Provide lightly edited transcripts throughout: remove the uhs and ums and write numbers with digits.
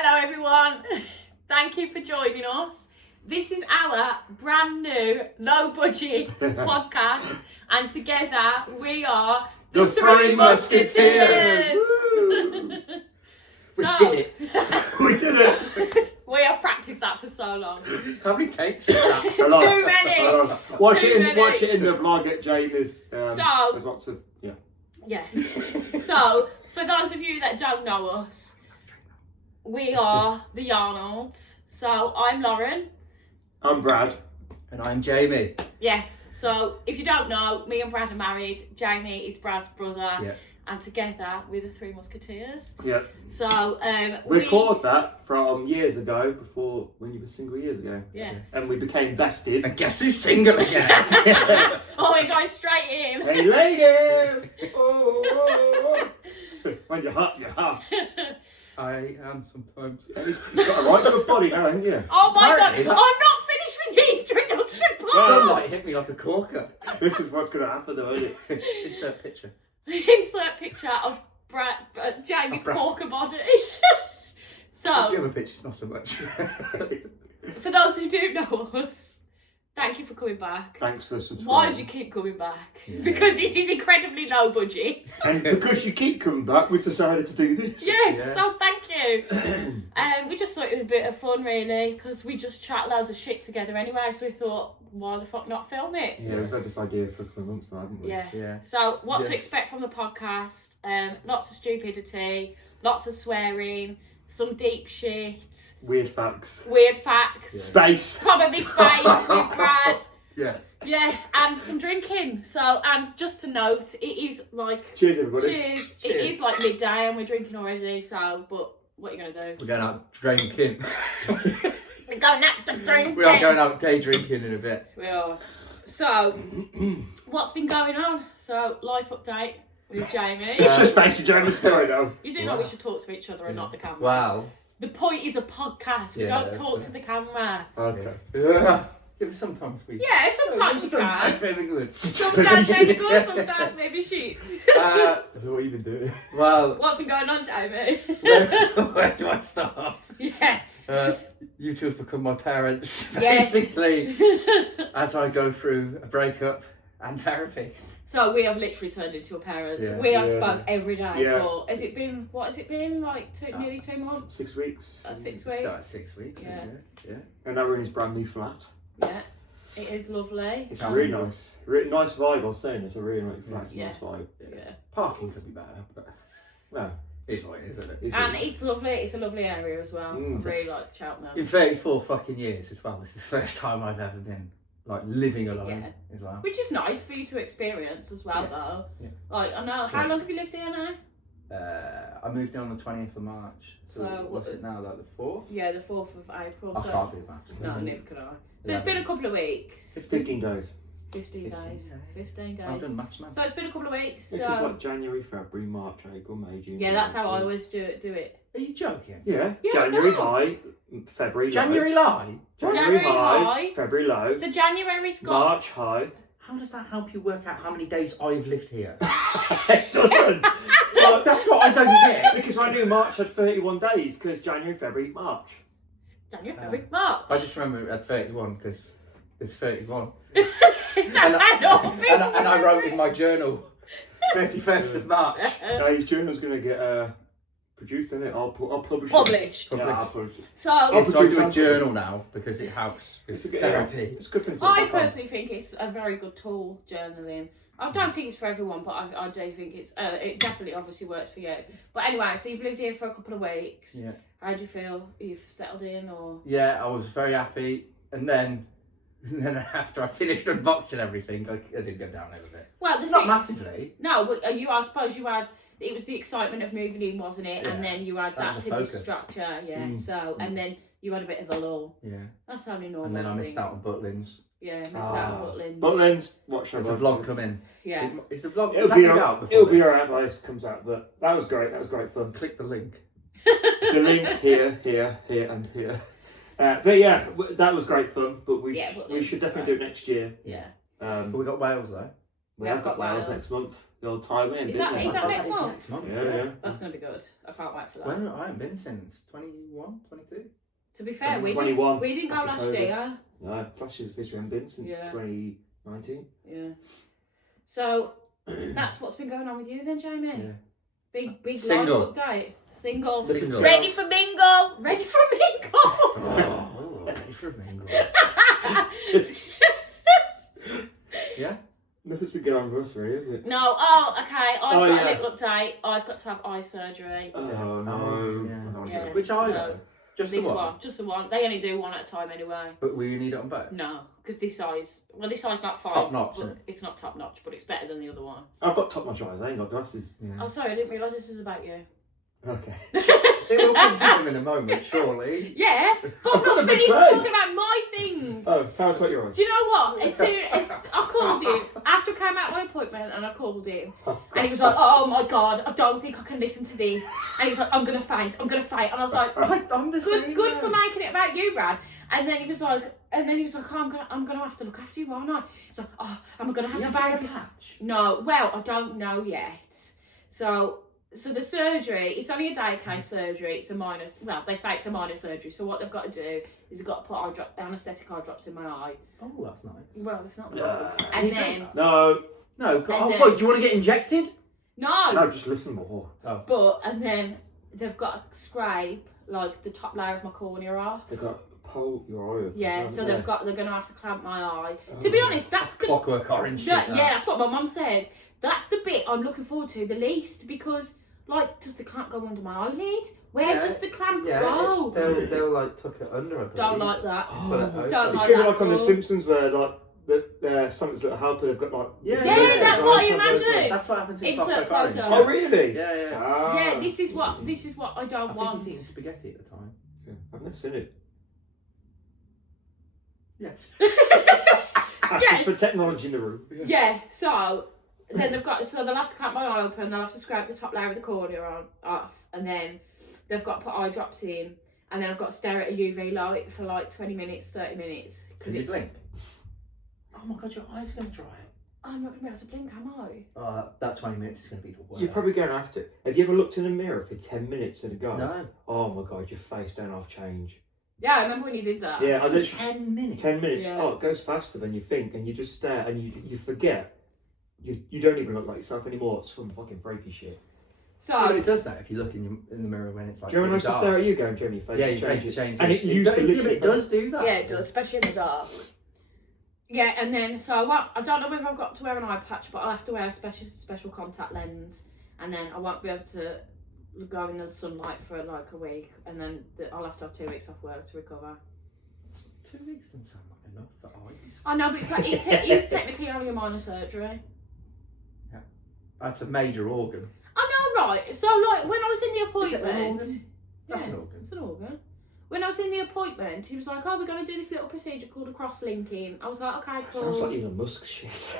Hello everyone, thank you for joining us. This is our brand new low budget podcast and together we are the Three Musketeers. We did it. We did it. We have practiced that for so long. How many takes is that? Too many. Watch Too it many. in the vlog at Jamie's. There's lots of Yes. So, for those of you that don't know us, we are the Yarnolds. So, I'm Lauren. I'm Brad. And I'm Jamie. Yes. So, if you don't know, me and Brad are married. Jamie is Brad's brother. Yeah. And together, we're the Three Musketeers. Yeah. So, we caught that from years ago, before when you were single years ago. Yes. And we became besties. And guess who's single again? Oh, we're going straight in. Hey ladies! Oh. When you're hot, you're hot. I am sometimes. You've got a right good body now, haven't you? Oh my Apparently god, that- I'm not finished with the introduction part. Sunlight hit me like a corker. This is what's going to happen though, isn't it? Insert picture. Insert picture of Jamie's Brad. corker body. The So, other picture's not so much. for those who do know us, thank you for coming back. Thanks for subscribing. Why do you keep coming back? Yeah. Because this is incredibly low budget. And because you keep coming back, we've decided to do this. Yes, Yeah. so thank you. We just thought it was a bit of fun, really, because we just chat loads of shit together anyway. So we thought, why the fuck not film it? Yeah, we've had this idea for a couple of months now, haven't we? Yeah. Yeah. So what to Yes. expect from the podcast? Lots of stupidity, lots of swearing, some deep shit, Weird facts. weird facts, Yeah. Space. probably space with Brad. Yes. Yeah, and some drinking. So, and just to note, it is like Cheers, everybody. cheers. It Cheers. is like midday and we're drinking already. So, but what are you gonna do? We're going out drinking. We're going out to drink. We are going out day drinking in a bit. We are. So, what's been going on? So, life update with Jamie. It's just basically Jamie's story though. You do know we should talk to each other and not the camera. Wow. The point is a podcast. We Yeah, don't that's talk fair. to the camera. Okay. Yeah, but sometimes we. Yeah, sometimes you can. Very good. Sometimes maybe good, sometimes maybe shit. Uh, So what have you been doing? well, What's been going on, Jamie? where do I start? Yeah. You two have become my parents, Yes. basically, as I go through a breakup and therapy. So we have literally turned into your parents. Yeah. We have Yeah. spoke every day Yeah. for. Has it been? What has it been? Like nearly 2 months. 6 weeks. 6 weeks. So 6 weeks. Yeah. Yeah. And now we're in his brand new flat. Yeah. It is lovely. It's really nice. Really nice vibe, I was saying. It's a really nice flat. It's a Yeah. nice vibe. Yeah. Parking could be better, but No. it's what it is, isn't it? It's And really it's lovely. It's a lovely area as well. Mm. I really like Cheltenham. In 34 fucking years as well, this is the first time I've ever been like living alone Yeah. as well. Which is nice for you to experience as well, Yeah. though. Yeah. Like, I know. So- How long have you lived here now? I moved in on the 20th of March. So, So what's it now, like the 4th? Yeah, the 4th of April. I so can't do maths. No, neither can I. So Yeah. it's been a couple of weeks. 15 days. 15 days. 15 I've days. done maths, man. So it's been a couple of weeks. Yeah, 'cause So like January, February, March, April, May, June. yeah, that's how I July. always do it. Are you joking? Yeah. Yeah, January no. high, February January low. lie? January high, high. February low, So January's got. March high. How does that help you work out how many days I've lived here? It doesn't. Well, That's what I don't get. because when I knew March had 31 days, because January, February, March. January, February, March. I just remember it at 31 because it's 31. That's how long and I wrote in my journal 31st of March. Now his journal's going to get produced, isn't it? I'll publish it. Published. Yeah, I'll publish it. So Yes, I do a produce journal now because it helps with It's a good therapy. It's a good thing to I look back on. personally think it's a very good tool, journaling. I don't think it's for everyone, but I do think it definitely obviously works for you. But anyway, so you've lived here for a couple of weeks. Yeah. How do you feel? You've settled in, or? Yeah, I was very happy. And then after I finished unboxing everything, I did go down a little bit. Well, the Not thing, massively. no, but I suppose you had. It was the excitement of moving in, wasn't it? Yeah, And then you had that that was to a focus. distract you, yeah. Mm. So, and then you had a bit of a lull. Yeah. That's only normal. And then I missed think. out on Butlins. Yeah, missed out on Butlins. Butlins, watch There's that a vlog coming. Yeah. Is the vlog It'll is be that alright. out before It'll be this? alright when this comes out. But that was great. That was great fun. Click the link. The link here, and here. But yeah, that was great fun. But Yeah, we should definitely do it next year. Yeah. But we got Wales though. We have have got got Wales Wales. next month. the old Thailand. Is that next It's month? next month. Yeah. That's going to be good. I can't wait for that. When I haven't been since 21, 22. To be fair, we 21 didn't go after last COVID. year. No, last year's officially haven't been since 2019. Yeah. So that's what's been going on with you then, Jamie. Yeah. Big Single. life update. Single. Single. Ready for mingle. Ready for mingle. Oh, ready for a mingle. Yeah? Nothing's been going on for us, really, is it? No. Oh, okay. I've got yeah. a little update. I've got to have eye surgery. Oh, no. Yeah. I don't wanna Yeah. hear it. Which eye So, though? Just this the one? one. Just the one. They only do one at a time anyway. But will you need it on both? No, because this eye's not fine. Top notch, but isn't it? it's not top notch, but it's better than the other one. I've got top notch eyes, I ain't got glasses. Yeah. Oh, sorry, I didn't realise this was about you. Okay. It will come to them in a moment, surely. Yeah, but I've I'm got not a big finished tray. talking about my thing. Oh, tell us what you're on. Do you know what? As soon as I called him, after I came out of my appointment and I called him, and he was like, oh my God, I don't think I can listen to this. And he was like, I'm going to faint. And I was like, I'm the same. good for making it about you, Brad. And then he was like, oh, I'm gonna have to look after you, aren't I? He's like, oh, am I gonna have to bathe you? No, well, I don't know yet. So the surgery, it's only a day case surgery. It's a minor. Well, they say it's a minor surgery. So what they've got to do is they've got to put anaesthetic eye drops in my eye. Oh, that's nice. Well, it's not nice. And then No. No, then- what, do you want to get injected? No, just listen more. and then they've got to scrape like the top layer of my cornea off. They've got pull your eye up. Yeah, so haven't they're gonna have to clamp my eye. To be honest, that's the Clockwork Orange. Yeah, shit, that. that's what my mum said. That's the bit I'm looking forward to the least because, like, does the clamp go under my eyelid? Where does the clamp go? They'll like tuck it under. I Don't believe. like that. But it- Don't It's like gonna be that like on The at all. Simpsons where like something's little helper. They've got like. Yeah, that's what I imagine. That's what happened to Insert Clockwork Orange. photo. Oh really? Yeah. Ah. Yeah, this is what I I don't think want. he's eating spaghetti at the time. Yeah, I've never seen it. Yes. That's Yes. just for technology in the room. Yeah, so then they'll have to clamp my eye open, they'll have to scrape the top layer of the cornea off, and then they've got to put eye drops in, and then I've got to stare at a UV light for like 20 minutes, 30 minutes. Can you blink? Oh my God, your eyes are going to dry out. I'm not going to be able to blink, am I? Oh, that 20 minutes is going to be the worst. You're probably going to have to. Have you ever looked in a mirror for 10 minutes at a go? No. Oh my God, your face don't half change. Yeah, I remember when you did that. Yeah, I For literally 10 minutes. 10 minutes. Yeah. Oh, it goes faster than you think, and you just stare, and you forget. You don't even look like yourself anymore. It's some fucking freaky shit. So, Yeah, but it does that if you look in the mirror when it's like. Do you remember when I used to really stare at you going, Jeremy, your face Yeah, is your face changing. is changing. And it used to yeah, but literally. it does do that. yeah, it does, especially in the dark. Yeah, and then, so I don't know whether I've got to wear an eye patch, but I'll have to wear a special contact lens, and then I won't be able to go in the sunlight for like a week, and then I'll have to have 2 weeks off work to recover. 2 weeks doesn't sound like enough for eyes. I know, but it's like, it's technically only a minor surgery. That's a major organ. I know, right? So, like, when I was in the Is it appointment... an organ? That's Yeah, an organ. it's an organ. When I was in the appointment, he was like, oh, we're going to do this little procedure called a cross-linking. I was like, okay, cool. Sounds like Elon Musk shit.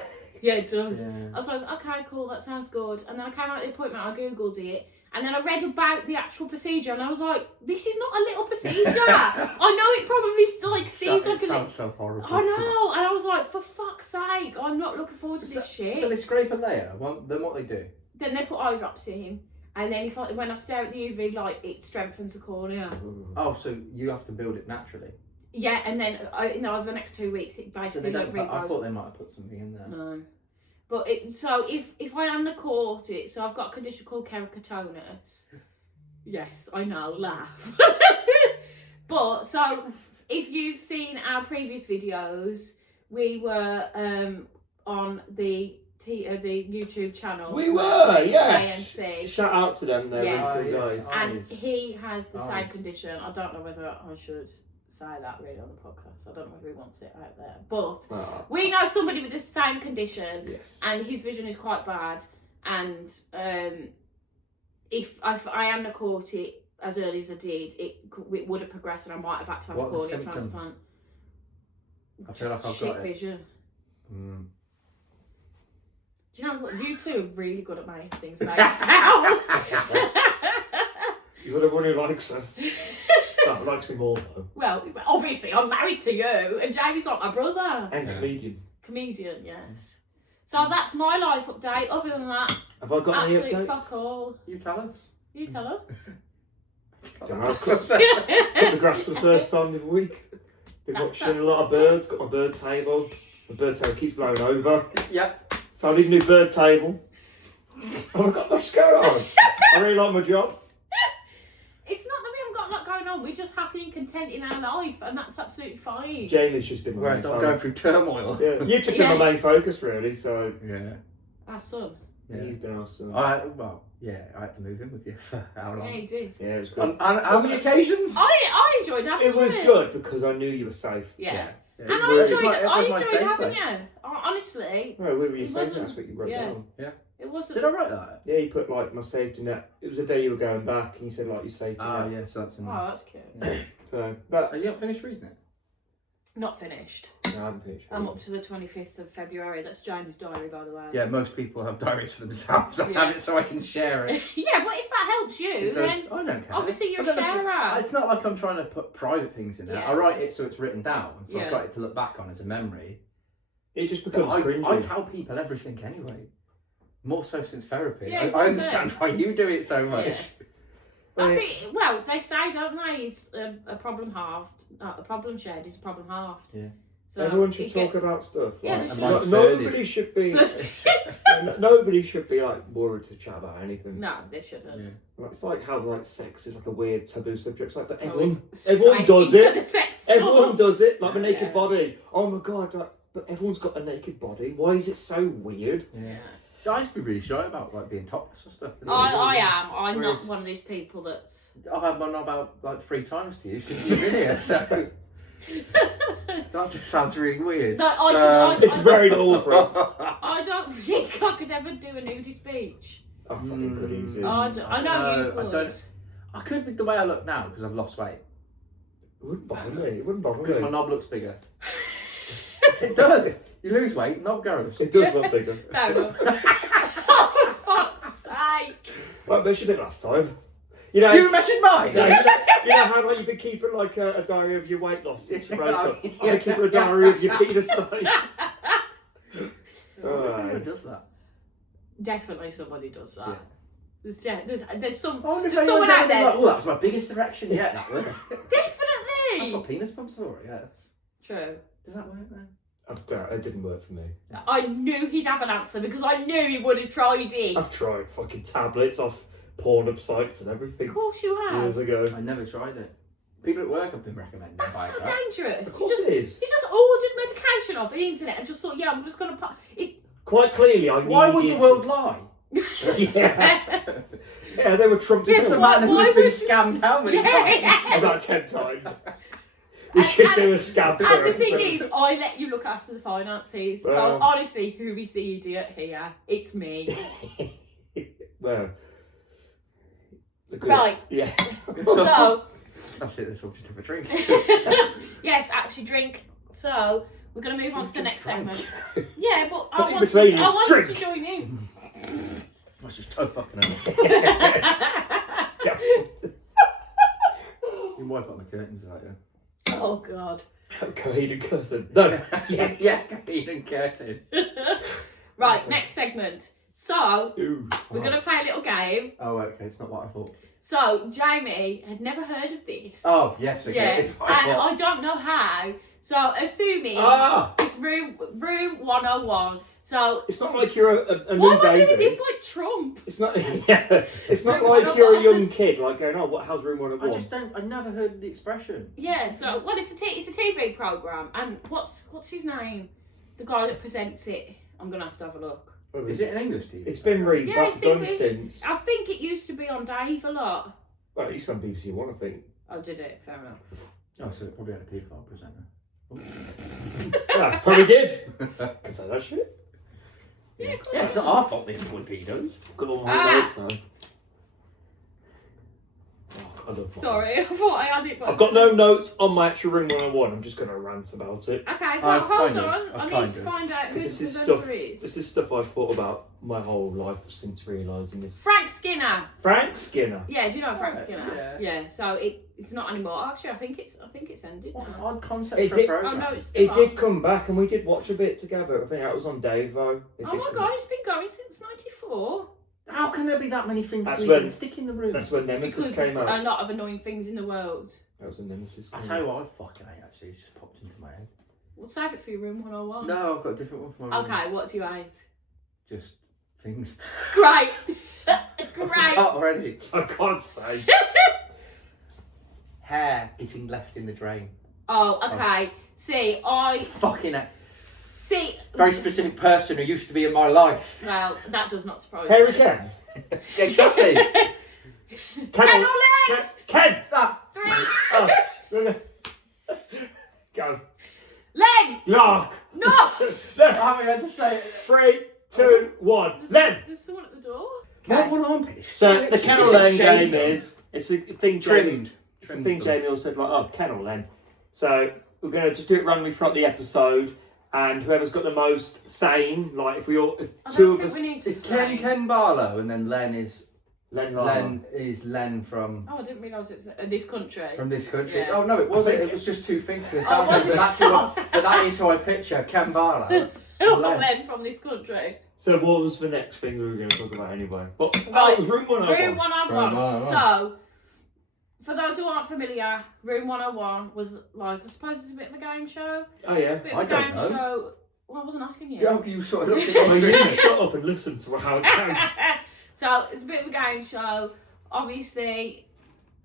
Yeah, it does. Yeah. I was like, okay, cool, that sounds good. And then I came out of the appointment, I googled it, and then I read about the actual procedure, and I was like, this is not a little procedure. I know it probably like seems like a little. Sounds so horrible. I know, and I was like, for fuck's sake, I'm not looking forward to this shit. So they scrape a layer. Then what they do? Then they put eye drops in, and then when I stare at the UV light, it strengthens the cornea. Oh, so you have to build it naturally. Yeah, and then over the next 2 weeks, it So basically they like don't. I regrows. thought they might have put something in there. No. But if I am caught it, so I've got a condition called keratoconus. Yes, I know, laugh. But so if you've seen our previous videos, we were on the YouTube channel. We were, yes. JNC. Shout out to them, they're Yes. really good guys. And he has the same Eyes. condition. I don't know whether I should say that really on the podcast. I don't know if he wants it out there. But Ah, we know somebody with the same condition, yes. and his vision is quite bad. And if I am caught it as early as I did, it would have progressed, and I might have had to have What a are the cornea symptoms? transplant. I feel like I've Shit got it. vision. Mm. Do you know what? You two are really good at making things about yourself. You're the one who likes us. That likes me more though. Well, obviously, I'm married to you, and Jamie's like my brother. And Yeah. comedian. Comedian, yes. So that's my life update. Other than that, Have I got any absolute updates? fuck all. You tell us. You tell us. Don't know. I've cut the grass for the first time the other week. Been watching a lot of birds. Got my bird table. The bird table keeps blowing over. Yep. So I need a new bird table. Oh my god, what's going on? I really like my job. It's not that we haven't got a lot going on. We're just happy and content in our life, and that's absolutely fine. Jamie's just been my Whereas main I'm focus. going through turmoil. Yeah, you've just been my main focus really, so Yeah. Our son. Yeah. he's been awesome. I had to move in with you for how long? Yeah, he did. Yeah, it was good. On how many occasions? I enjoyed having you. It was good because I knew you were safe. Yeah. Yeah, And it I was enjoyed my- it. it I was my enjoyed safe having place. you. Honestly, Where were you It safe wasn't- last week? You wrote yeah. down. it wasn't. Did I write that? Yeah, you put like my safety net. It was the day you were going back, and you said like your safety net. Yeah, so that's in there. Oh, that's cute. So that. Are you not finished reading it? Not finished. No, I haven't finished. I'm up to the 25th of February. That's Jamie's diary, by the way. Yeah, most people have diaries for themselves. I Yeah. have it so I can share it. Yeah, but if that helps you, It then does. I don't care. obviously you're I a don't know if sharer. It's not like I'm trying to put private things in there. Yeah. I write it so it's written down, so Yeah. I've got it to look back on as a memory. It just But becomes cringy. I tell people everything anyway. More so since therapy. Yeah, I exactly. understand why you do it so much. Yeah. I think, well, they say, don't they, it's a problem halved. A problem shared is a problem halved. Yeah. So Everyone should it talk gets about stuff. Yeah, like, they should. Mine's nobody should be. Nobody should be like worried to chat about anything. No, they shouldn't. Yeah. Like, it's like how like sex is like a weird taboo subject. It's like, but Oh, everyone straight does into it. the sex Everyone talk. does it. Like the naked Yeah. body. Oh my god! Like, but everyone's got a naked body. Why is it so weird? Yeah. Yeah. I used to be really shy about like being topless and stuff. I am. I'm not Whereas- one of these people that's. I've had my knob out like 3 times to you since you've been here, so that sounds really weird. That I It's very normal for us. I don't think I could ever do a nudie speech. I fucking could easily. I know you I could. don't. I could with the way I look now because I've lost weight. It wouldn't bother me. It wouldn't bother Because my me. knob looks bigger. It does. You lose weight, knob grows. It does look bigger. Fair enough. Oh, for fuck's sake. Well, I mentioned it last time. You know. You measured mine. You know how like you've been keeping like a diary of your weight loss since you broke up. I've been keeping a diary of your penis size. Who does that? Definitely somebody does that. Yeah. There's some. I wonder if There's someone out there. Like, oh, that was my biggest erection yet. That was. That's Definitely. what penis pumps are, I guess. True. Does that work then? It didn't work for me. I knew he'd have an answer because I knew he would have tried it. I've tried fucking tablets off porn sites and everything Of course you have. years ago. I never tried it. People at work have been recommending That's buying so that. dangerous. Of course it is. You just ordered medication off the internet and just thought, yeah, I'm just going to put it. Quite clearly, I Why would the needed- world lie? Yeah. Yeah, they were trumped Yes, into a why- man who why has been would you- scammed how many times? Yeah. about 10 times. We should do a scam. And the thing episode. is, I let you look after the finances. So Well. honestly, who is the idiot here? It's me. Well. look at Right. it. Yeah. So, That's it, let's all just have a drink. yes, actually drink. So, we're going to move on to the next segment. Yeah, but I Something want, between to, us, I want you drink. to join in. I was just toe fucking up. You can wipe out the curtains like that. Oh, God. Coheed and curtain. No. Yeah, caffeine and curtain. Right, next segment. So, Ooh. we're going to play a little game. Oh, okay, it's not what I thought. So, Jamie had never heard of this. Oh, yes, okay, yeah, it's what and I thought. I don't know how. So, assuming Ah! it's room 101. So, It's not like you're a new why am I baby. doing this like Trump? It's not. Yeah. It's not Room like 101. you're a young kid, like going, "Oh, what? How's room 101?" I just don't, I never heard the expression. Yeah, so, well, it's a TV programme. And what's his name? The guy that presents it. I'm going to have a look. Is it an English TV? It's been Yeah, it's redone English. since. I think it used to be on Dave a lot. Well, it used to be on BBC One, I think. Oh, did it? Fair enough. Oh, so it probably had a paedophile presenter. Yeah, probably did. Can say that shit. Yeah, of course. Yeah, it's not our fault they employed pedos. Got all my Ah. notes now. Oh, I love Sorry, I thought I had it. But I've got no notes on my actual room 101. I'm just going to rant about it. Okay, well, I've hold kind of- on. I've I need kind to of. find out who the This is presenter stuff. is. This is stuff I've thought about my whole life since realising this. Frank Skinner. Frank Skinner. Yeah, do you know Frank Right, Skinner? yeah. Yeah. So It's not anymore. Actually, I think it's ended What an now. odd concept It for did- a program. Oh no, it's still It on. did come back, and we did watch a bit together. I think that was on Dave though. Oh my god, it's been going since '94. How can there be that many things That's we when- can stick in the room? That's when Nemesis Because came there's out. a lot of annoying things in the world. That was when Nemesis I came tell you out. what, I fucking hate actually. It's just popped into my head. We'll save it for your room 101. No, I've got a different one for my room. Okay, what do you hate? Just things. Great. I Great. forgot already. I can't say. Hair getting left in the drain. Oh, okay. See, Fucking hell. see. Very specific person who used to be in my life. Well, that does not surprise Harry me. Ken. Exactly. Ken Ollie! Ken. Ah, 3. Oh, go. Len! Lark. No! I haven't had to say it. 3, 2, 1. Len. There's someone at the door. What one armpit? So the kennel Len game is it's a thing Trimmed. It's a thing Jamie also said like, oh, kennel Len. So we're gonna just do it randomly throughout the episode, and whoever's got the most sane, like if I two don't of think us, we need to It's Ken explain. Barlow, and then Len is Len Len. Len from Oh, I didn't realise it was this country. this country. Yeah. Oh no, it wasn't. I think It was just two things. It Oh, sounds was like it? that's who but that is who I picture. Ken Barlow. Len. Len from this country. So what was the next thing we were going to talk about anyway? Well, Right. it was Room 101. Room 101. Room 101. So, for those who aren't familiar, Room 101 was like, I suppose it's a bit of a game show. Oh yeah. A bit of I a don't game know. show. Well, I wasn't asking you. Yeah, you sort of looked Well, at you me. just shut up and listen to how it goes. So, it's a bit of a game show. Obviously,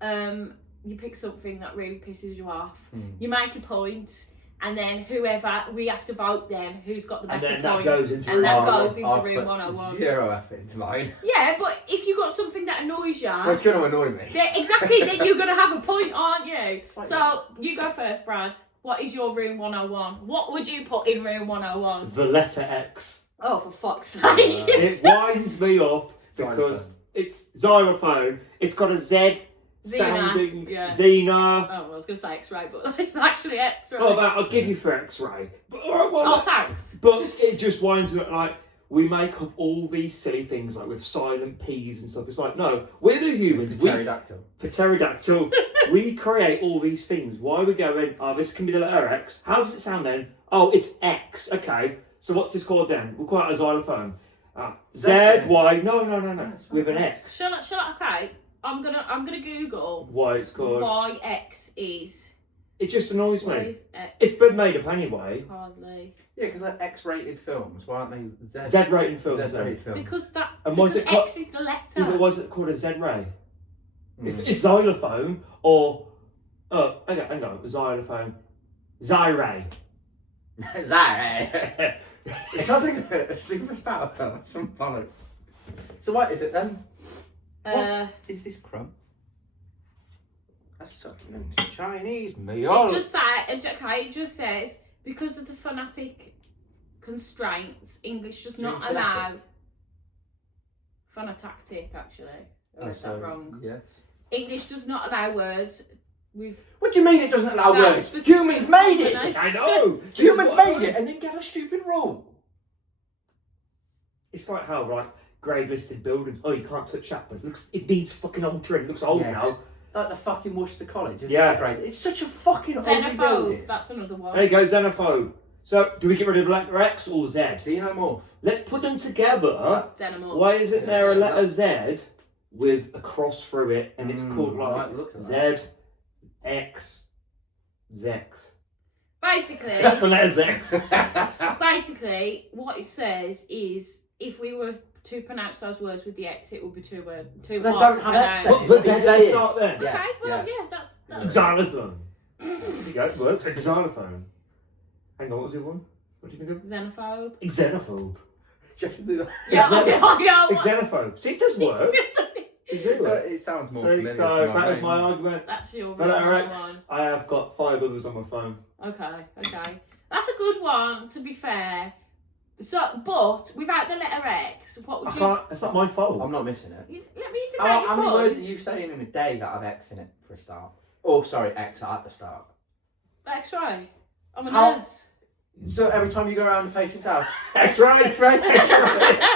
you pick something that really pisses you off. You make your points. And then whoever, we have to vote then who's got the And better then that points. goes into and room that 101. goes into I've Room put 101. Zero effort into mine. Yeah, but if you got something that annoys you, Well, it's going to annoy me. then exactly, then you're going to have a point, aren't you? Right, So, you go first, Brad. What is your Room 101? What would you put in Room 101? The letter X. Oh, for fuck's sake. It winds me up because Xylophone. it's xylophone. It's got a Z Xena, sounding yeah. Xena. Oh, I was going to say X-ray, but it's actually X-ray. Oh, that I'll give you for X-ray. But, all right, well, Oh, thanks. but it just winds me up like we make up all these silly things like with silent P's and stuff. It's like no, we're the humans. We, Pterodactyl. for pterodactyl, we create all these things. Why are we going? Oh, this can be the letter X. How does it sound then? Oh, it's X. Okay. So what's this called then? We'll call it a xylophone. Z Y. No. That's With an fine. X. Shall I, okay. I'm gonna Google Why it's called? why X is. It just annoys Why me. is X? It's been made up anyway. Hardly. Yeah, because they're X-rated films. Why aren't they Z? Z-rated films. Z-rated films. Because that. And why is because it called- X is the letter. Yeah, but why is it called a Z-ray? If Mm. it's xylophone or hang on, xylophone, Zyray. Zara. It sounds like a super power film. Some bollocks. So what is it then? What is this crumb? A succulent Chinese meal. It just says because of the phonetic constraints, English does Do you not mean allow. phonetic? Phonotactic, actually. I Oh, read so, that wrong. Yes. English does not allow words with. What do you mean it doesn't allow That words? specific Humans made it! combination. I know. Humans made it and then gave a stupid rule. It's like how like grade listed buildings. Oh, you can't touch that, but it needs fucking altering. It looks old Yes. now. Like the fucking Worcester College, isn't Yeah. it? Great. It's such a fucking ugly Xenophobe, building. that's another one. There you go, xenophobe. So, do we get rid of letter X or Z? Xenomorph. Let's put them together. Xenomorph. Why isn't there a letter Z with a cross through it, and it's called like right, look at Z, that. X, Zex? Basically, The letter X. basically, what it says is if we were to pronounce those words with the X, it would be too They hard don't to have X pronounce. then. But They Z say at the it. start then. Yeah, Okay, well, yeah. yeah, that's Xylophone. There you go, it works. Xylophone. Hang on, what was the other one? What do you think of? xenophobe. Xenophobe. You have to do that. Yeah, I know. Xenophobe. See, it does work. It's It works. It sounds more So, familiar. so to that was brain. my argument. That's your For letter real X, one. I have got 5 others on my phone. Okay. That's a good one, to be fair. So, but without the letter X, what would I you? can't. It's not my fault. I'm not missing it. Let me debate How many your words are points. you saying in a day that have X in it for a start? Oh, sorry, X at the start. X-ray. I'm a How- nurse. So every time you go around the patient's house, X-ray. X-ray, X-ray.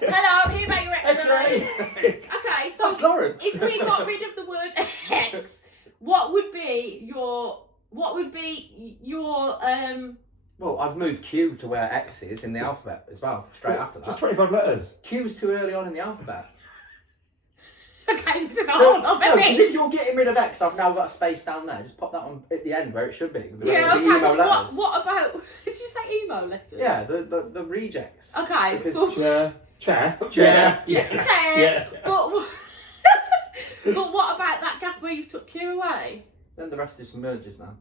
Hello, I'm here about your X-ray. X-ray. Okay, so That's Lauren. if we got rid of the word X, what would be your Well, I've moved Q to where X is in the alphabet as well, straight after that. Just 25 letters. Q's too early on in the alphabet. Okay, this is So, hard. no, because if you're getting rid of X, I've now got a space down there. Just pop that on at the end where it should be. Yeah, the okay, emo but letters. what about... Did you say emo letters? Yeah, the rejects. Okay. Because Chair. Yeah. But what about that gap where you've took Q away? Then the rest is mergers now.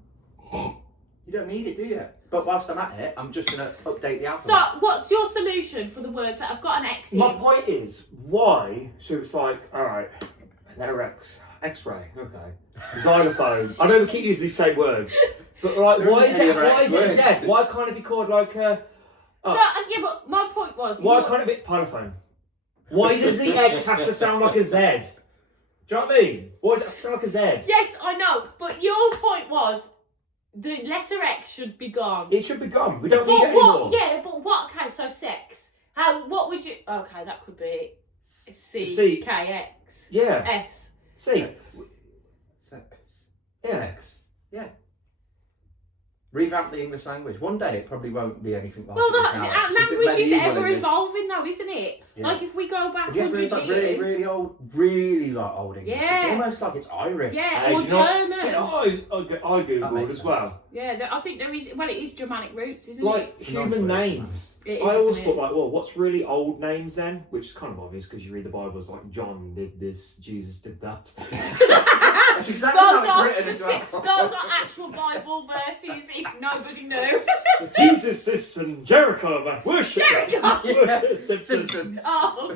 You don't need it, do you? But whilst I'm at it, I'm just going to update the alphabet. So, what's your solution for the words that have got an X in? My point is, why? So it's like, alright, letter X. X-ray, okay. Xylophone. I know we keep using these same words. But like, why is it Z? Why can't it be called like a... So, yeah, but my point was... Why can't it be pilophone? Why does the X have to sound like a Z? Do you know what I mean? Why does it have to sound like a Z? Yes, I know, but your point was the letter X should be gone. It should be gone. We don't need it anymore. Yeah, but what? Okay, so sex. What would you? Okay, that could be C. K X. Yeah. S. C. Sex. Yeah. Sex. Yeah. Revamp the English language. One day it probably won't be anything like Well, it is now. language is medieval ever English. evolving, though, isn't it? Yeah. Like if we go back Have you ever 100 read years. like really old English? Yeah. It's almost like it's Irish. Yeah, or German. I googled as well. Yeah, I think there is. Well, it is Germanic roots, isn't Like it? human names. It is, I always isn't thought it? like, well, what's really old names then? Which is kind of obvious because you read the Bible, it's like John did this, Jesus did that. That's exactly how it's written as well. Those are actual Bible verses. If nobody knew. Jesus this and Jericho, man. Worship Jericho! that. Simpsons. Oh.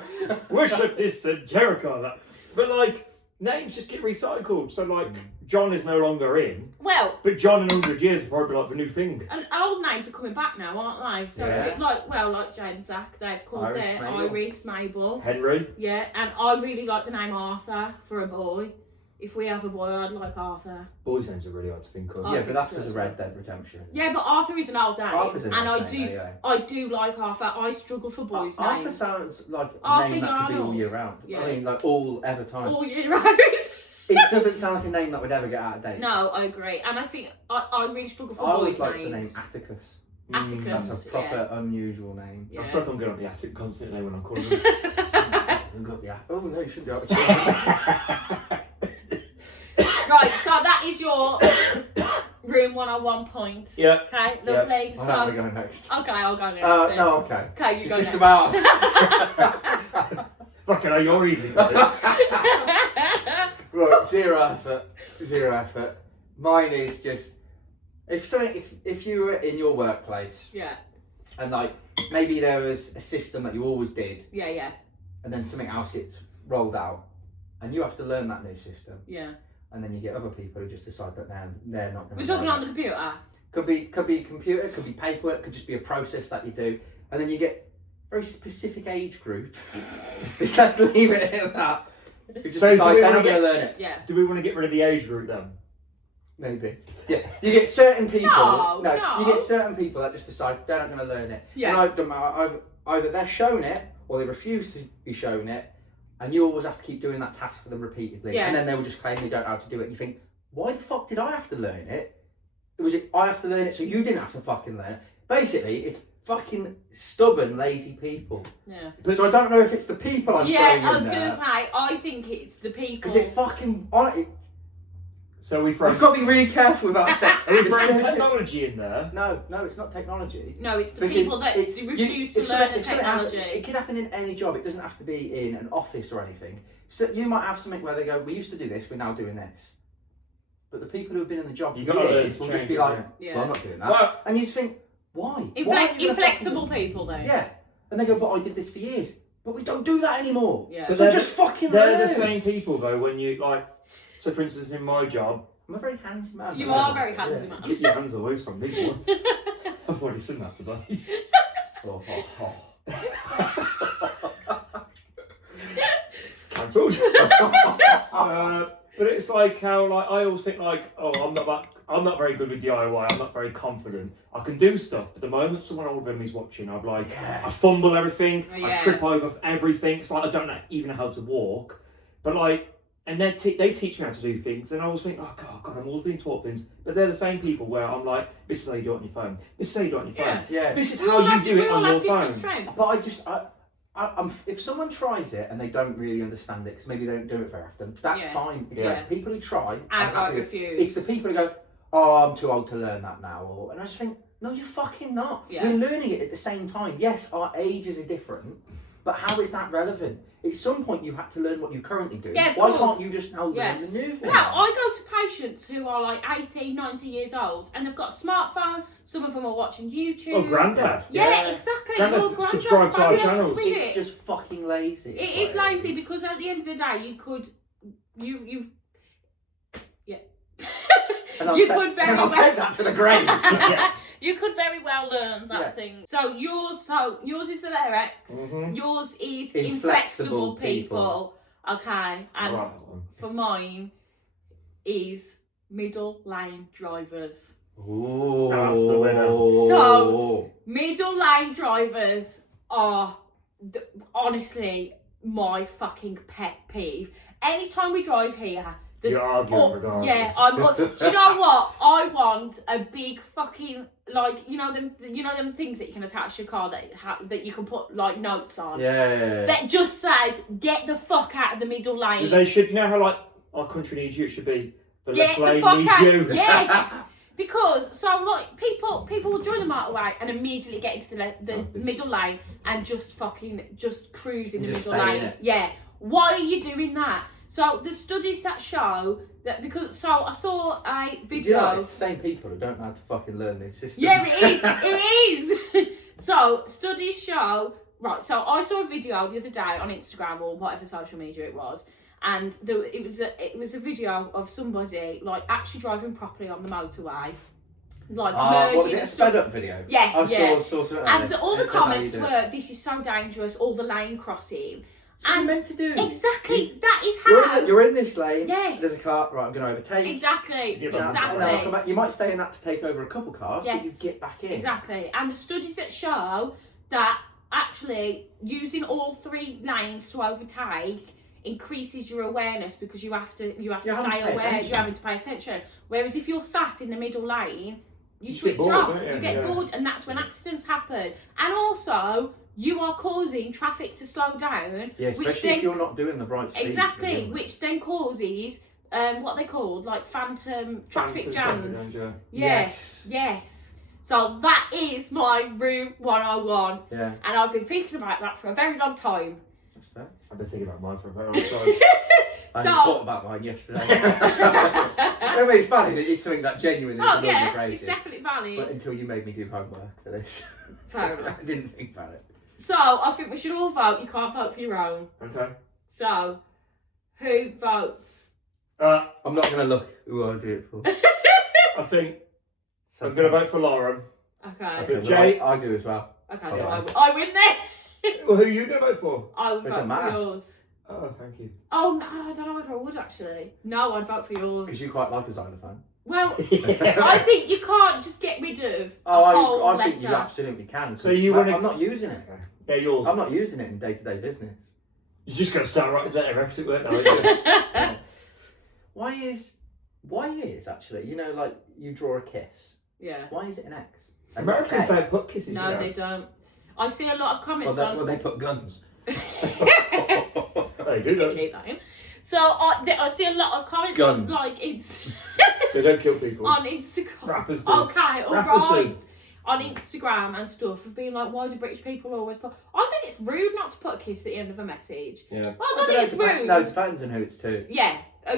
Worship this and Jericho, that. But like names just get recycled. So like John is no longer in, Well. but John in 100 years is probably like the new thing. And old names are coming back now, aren't they? So Yeah. like Jane and Zach, they've called Iris, their Mabel. Iris, Mabel. Henry. Yeah, and I really like the name Arthur for a boy. If we have a boy, I'd like Arthur. Boys' names are really hard to think of. I Yeah, think but that's so because as of well. Red Dead Redemption. Isn't it? Yeah, but Arthur is an old name. Arthur's an and old name, anyway. I do like Arthur. I struggle for boys' Arthur names. sounds like a Arthur name that could be all Yarnolds. year round. Yeah. I mean, like all ever time. All year round. It doesn't sound like a name that would ever get out of date. No, I agree. And I think I really struggle for I always boys' like names. the name Atticus. Atticus. That's a proper unusual name. Yeah. I feel like I'm going on the attic constantly when I'm calling them. We've got the Oh no, you shouldn't be out of children. Right, so that is your room 101 points. Yeah. Okay, lovely. I'm So, going to go next. okay, I'll go next. then. No, okay. Okay, you It's go just next. about. Fucking hell, you're easy with this. Right, zero effort. Mine is just if you were in your workplace Yeah, and like maybe there was a system that you always did yeah, and then something else gets rolled out and you have to learn that new system yeah. and then you get other people who just decide that they're not going We're to. talking on the computer. Could be computer, could be paperwork, could just be a process that you do, and then you get a very specific age group. Let's leave it at that. Who just So do decide we they're wanna not going to learn it. Yeah. Do we want to get rid of the age group then? Maybe. Yeah. You get certain people. No. You get certain people that just decide they're not going to learn it. Yeah. And either they're shown it or they refuse to be shown it, and you always have to keep doing that task for them repeatedly. Yeah. And then they will just claim they don't know how to do it. And you think, why the fuck did I have to learn it? I have to learn it so you didn't have to fucking learn it. Basically, it's fucking stubborn, lazy people. Yeah. So I don't know if it's the people I'm Yeah, throwing I was in going to there. say, I think it's the people. Because it fucking... So we throw. I've got to be really careful with what I say. Are we throwing technology in there? No, it's not technology. No, it's the Because people that it's- refuse if to learn the if something happens- technology. It could happen in any job. It doesn't have to be in an office or anything. So you might have something where they go, we used to do this, we're now doing this. But the people who have been in the job You for gotta years learn will to just be change, like, yeah. well, I'm not doing that. Well, And you just think, why? Why are you gonna Inflexible fucking- people, though. Yeah. And they go, but I did this for years. But we don't do that anymore. Yeah. But So they're just fucking They're learn. the same people though. When you like, so for instance, in my job, I'm a very handsy man. You are very handsy, man. get your hands away from me, boy. I've already seen that today. Oh, oh, oh. Cancelled. But it's like how like I always think like, oh, I'm not very good with DIY. I'm not very confident. I can do stuff, but the moment someone older than me's watching, I'm like, I fumble everything. I Yeah. trip over everything. It's like I don't even know how to walk. But like and they teach me how to do things, and I always think, oh God, I'm always being taught things. But they're the same people where I'm like, this is how you do it on your phone. This is how you do it on your phone. Yeah. This is We how all you have- do we it all on have your different phone. strengths. But I'm if someone tries it and they don't really understand it because maybe they don't do it very often, that's fine. It's like people who try, I refuse. it's the people who go, oh, I'm too old to learn that now, and I just think, no, you're fucking not. Yeah. We're learning it at the same time. Yes, our ages are different, but how is that relevant? At some point, you had to learn what you currently do. Yeah, of Why course. can't you just now learn the new thing? No, I go to patients who are like 18, 90 years old and they've got a smartphone. Some of them are watching YouTube. Oh, granddad. Yeah, exactly. Granddad, Your granddad's subscribe to our fabulous channels. with It's it. just fucking lazy. It is lazy because at the end of the day, you could, you've, yeah. And I'll You take- could very and I'll well- take that to the grave. You could very well learn that thing. So yours is the letter X. Mhm. Yours is Inflexible inflexible people. people. Okay, and Right. for mine is middle lane drivers. Ooh. That's the winner. So- Middle lane drivers are honestly my fucking pet peeve. Anytime we drive here, there's You're arguing regardless. yeah, do you know what? I want a big fucking like you know them things that you can attach to your car that you can put like notes on. Yeah. That just says get the fuck out of the middle lane. They should, you know how like our country needs you, it should be the Get left the lane fuck needs out. you. Yes. Because so like people will join the motorway and immediately get into the middle lane and just cruise in the Just middle stay in lane. it. Yeah. Why are you doing that? So the studies that show that I saw a Do you video. know, it's the same people who don't know how to fucking learn new systems. Yeah, it is. It is. So studies show. Right. So I saw a video the other day on Instagram or whatever social media it was, and it was a video of somebody like actually driving properly on the motorway, like merging. What was it, a sped up video? Yeah, I yeah. saw something like And this. all the It said how you comments do it. were, "This is so dangerous." All the lane crossing. What are you And meant to do? exactly, that is You're how. you're in this lane. Yes. There's a car. Right, I'm going to overtake. Exactly, Yeah, And then I'll come exactly. back. You might stay in that to take over a couple cars, but you Yes. get back in. Exactly, and the studies that show that actually using all three lanes to overtake increases your awareness because you have to You're having stay to pay aware. attention. You're having to pay attention. Whereas if you're sat in the middle lane, you You switch get bored, off. don't you? You get Yeah. bored, and that's when accidents happen. And also, you are causing traffic to slow down, Yeah, which especially then if you're not doing the right speed. to exactly, begin with. which then causes what they called like phantom traffic Phantom jams. yeah. Yes, yes. So that is my Route 101. Yeah, And I've been thinking about that for a very long time. that's fair. I've been thinking about mine for a very long time. I So- thought about mine yesterday. I mean, it's funny that it's something that genuinely Oh is yeah, crazy. it's definitely valid. But until you made me do homework for this, Fair enough. I didn't think about it. So I think we should all vote. You can't vote for your own. Okay. So who votes? I'm not going to look who I'll do it for. I think So I'm going to vote for Lauren. Okay. Okay. well, Jay- I do as well. Okay, so Alright. I win there. Well, who are you going to vote for? I would It vote doesn't for matter. yours. Oh, thank you. Oh no, I don't know whether I would actually. No, I'd vote for yours. Because you quite like a xylophone. Well, I think you can't just get rid of Oh, a whole I letter. think you absolutely can. So you wanna- I'm not using it. Yeah, yours. I'm not using it in day-to-day business. You're just going to start writing letter exit work now, aren't you? Why is actually, you know, like you draw a kiss. Yeah. Why is it an X? And Americans K? don't put kisses. No, you know. they don't. I see a lot of comments on. They put guns. They do, don't they? Keep that in. So I see a lot of comments on Guns. like it's They don't kill people. on Instagram. Rappers do. Okay, all Rappers right. do. On Instagram and stuff of being like, why do British people always put? I think it's rude not to put a kiss at the end of a message. Yeah. Well, I don't think it's rude. No, it depends on who it's to. Yeah,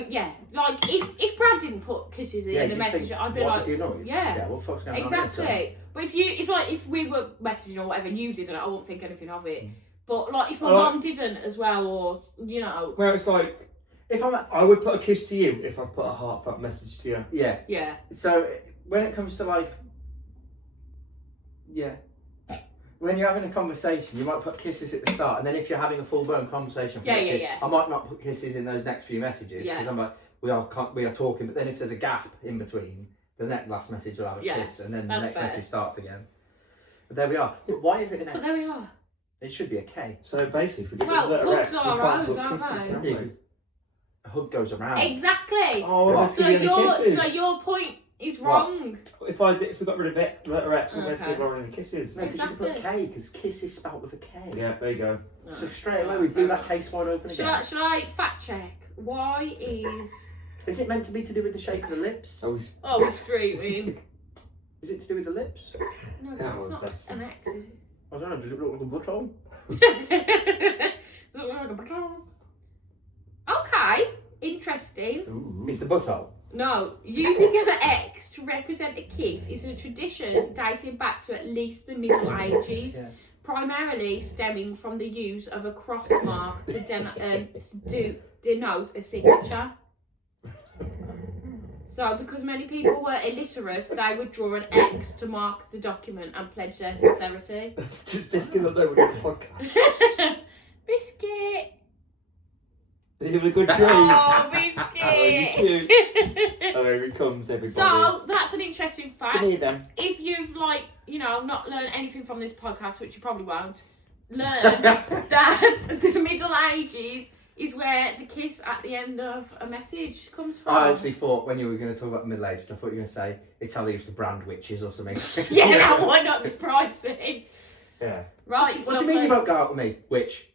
yeah. Like if Brad didn't put kisses in the you'd message, think, I'd be what, like, was he annoyed? yeah. Yeah, what the fuck's going on here, son? exactly. But if we were messaging or whatever, and you didn't, I wouldn't think anything of it. Mm. But like if my Well, mum didn't as well, or you know, Where it's like, If I'm, I would put a kiss to you if I put a heartfelt message to you. yeah. yeah, So when it comes to like, yeah, when you're having a conversation, you might put kisses at the start, and then if you're having a full-blown conversation, for Yeah, let's yeah, say, yeah. I might not put kisses in those next few messages because Yeah. I'm like, we are talking, but then if there's a gap in between, the next last message will have a Yeah, kiss, and then the that's next fair. message starts again. But there we are. But why is it an X? but there we are. It should be a K. So basically, if we get Well, rid of the letter hugs X, we are can't ours, put aren't kisses, they? can Yeah, we? 'cause A hug goes around. Exactly. Oh, What? that's the kisses. So your point is wrong. If we got rid of it, letter X, we're going to give her any kisses. No, because you can put K, because kiss is spelled with a K. Yeah, there you go. So straight away we blew that case wide open again. Shall I fact check? Why Is it meant to be to do with the shape of the lips? So he's... Oh, it's dreaming. Is it to do with the lips? No, Oh, that's not that's- an X, is I don't know, does it look like a butthole? it? Does it look like a button? Okay, interesting. Ooh. It's the butthole. No, using an X to represent a kiss is a tradition dating back to at least the Middle Ages, Yeah. primarily stemming from the use of a cross mark to denote a signature. So, because many people were illiterate, they would draw an X to mark the document and pledge their sincerity. Just Biscuit up there with the podcast. Biscuit! He's having a good dream. Oh, Oh, you Biscuit! cute. Oh, here he comes, everybody. So, that's an interesting fact. Come here then. If you've, not learned anything from this podcast, which you probably won't, learn that the Middle Ages is where the kiss at the end of a message comes from. I actually thought when you were going to talk about the Middle Ages, I thought you were going to say it's how they used to brand witches or something. Yeah, that would not surprise me. Yeah. Right, What do you mean you won't go out with me? Witch.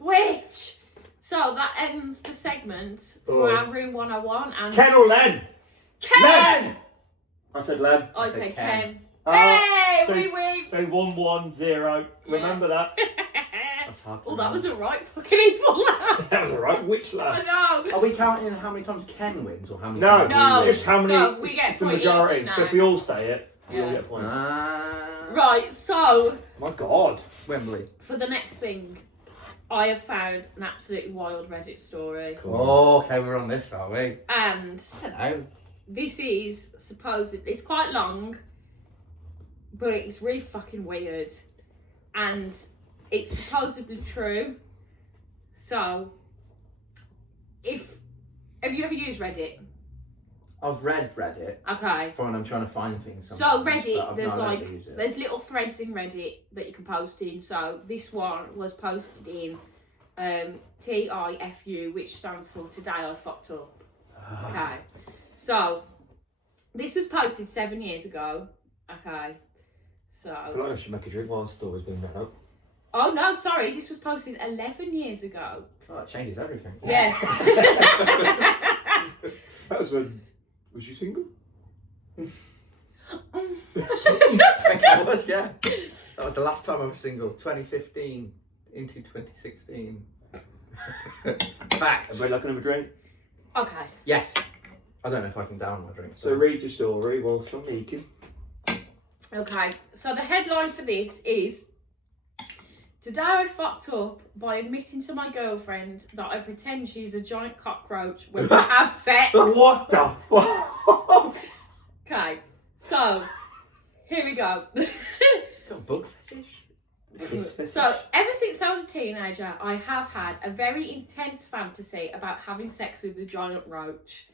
Which? So that ends the segment for Oh. our Room 101 and Ken or Len? Ken! Len! I said Len. I said say Ken. Ken. Ah, Hey, so- we win! So 110. Remember that? That's hard to Well, that remember. was a right fucking evil laugh. That was alright. Which I Len? know. Are we counting how many times Ken wins or how many No, times No. we win? just how many. So we get it's the point majority. each now. So if we all say it, we all Yeah. get a point. Right, so My God. Wembley. for the next thing, I have found an absolutely wild Reddit story. Oh, okay, we're on this, are we? And Hello. this is it's quite long, but it's really fucking weird. And it's supposedly true. So, have you ever used Reddit? I've read Reddit Okay. for when I'm trying to find things. So sometimes, Reddit, but I've there's not ever used it. there's little threads in Reddit that you can post in. So this one was posted in TIFU, which stands for Today I Fucked Up. Okay. So this was posted 7 years ago. Okay. I feel So like I should make a drink while the story's being read out. oh no, sorry, this was posted 11 years ago. Oh, it changes everything. Yes. That was when. Was you single? I think I was, yeah. That was the last time I was single. 2015 into 2016. Facts. Everybody like another drink? Okay. Yes. I don't know if I can down my drink. So read your story whilst I'm eating. Okay, so the headline for this is Today I fucked up by admitting to my girlfriend that I pretend she's a giant cockroach when we have sex. What the fuck? Okay, so here we go. Got a bug fetish? So ever since I was a teenager, I have had a very intense fantasy about having sex with a giant roach.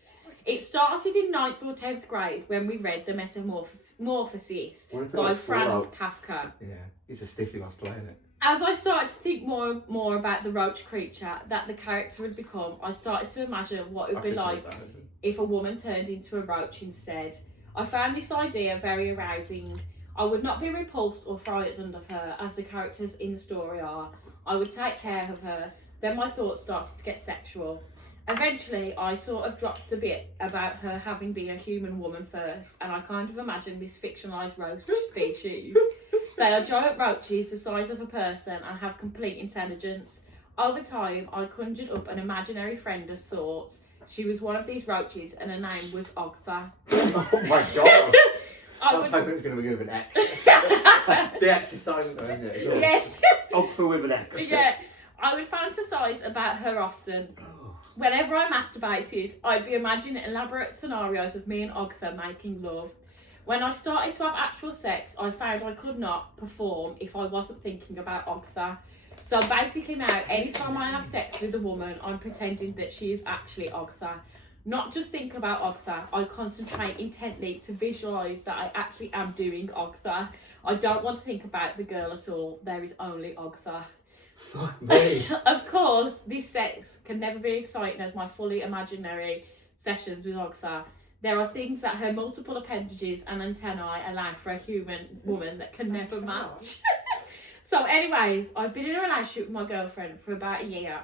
It started in 9th or 10th grade when we read The Metamorphosis by Franz Kafka. Yeah, he's a stiffy whilst playing it. As I started to think more and more about the roach creature that the character had become, I started to imagine what it would be like if a woman turned into a roach instead. I found this idea very arousing. I would not be repulsed or frightened of her as the characters in the story are. I would take care of her. Then my thoughts started to get sexual. Eventually, I sort of dropped the bit about her having been a human woman first, and I kind of imagined this fictionalised roach species. They are giant roaches the size of a person and have complete intelligence. Over time, I conjured up an imaginary friend of sorts. She was one of these roaches, and her name was Ogtha. Oh my God. I was hoping it was going to be with an X. The X is silent though, isn't it? Yeah. Ogfa with an X. Yeah, I would fantasise about her often. Whenever I masturbated, I'd be imagining elaborate scenarios of me and Ogtha making love. When I started to have actual sex, I found I could not perform if I wasn't thinking about Ogtha. So basically now, anytime I have sex with a woman, I'm pretending that she is actually Ogtha. Not just think about Ogtha, I concentrate intently to visualise that I actually am doing Ogtha. I don't want to think about the girl at all, there is only Ogtha. Fuck me. Of course, this sex can never be exciting as my fully imaginary sessions with Ogtha. There are things that her multiple appendages and antennae allow for a human woman that can never match. So anyways, I've been in a relationship with my girlfriend for about a year.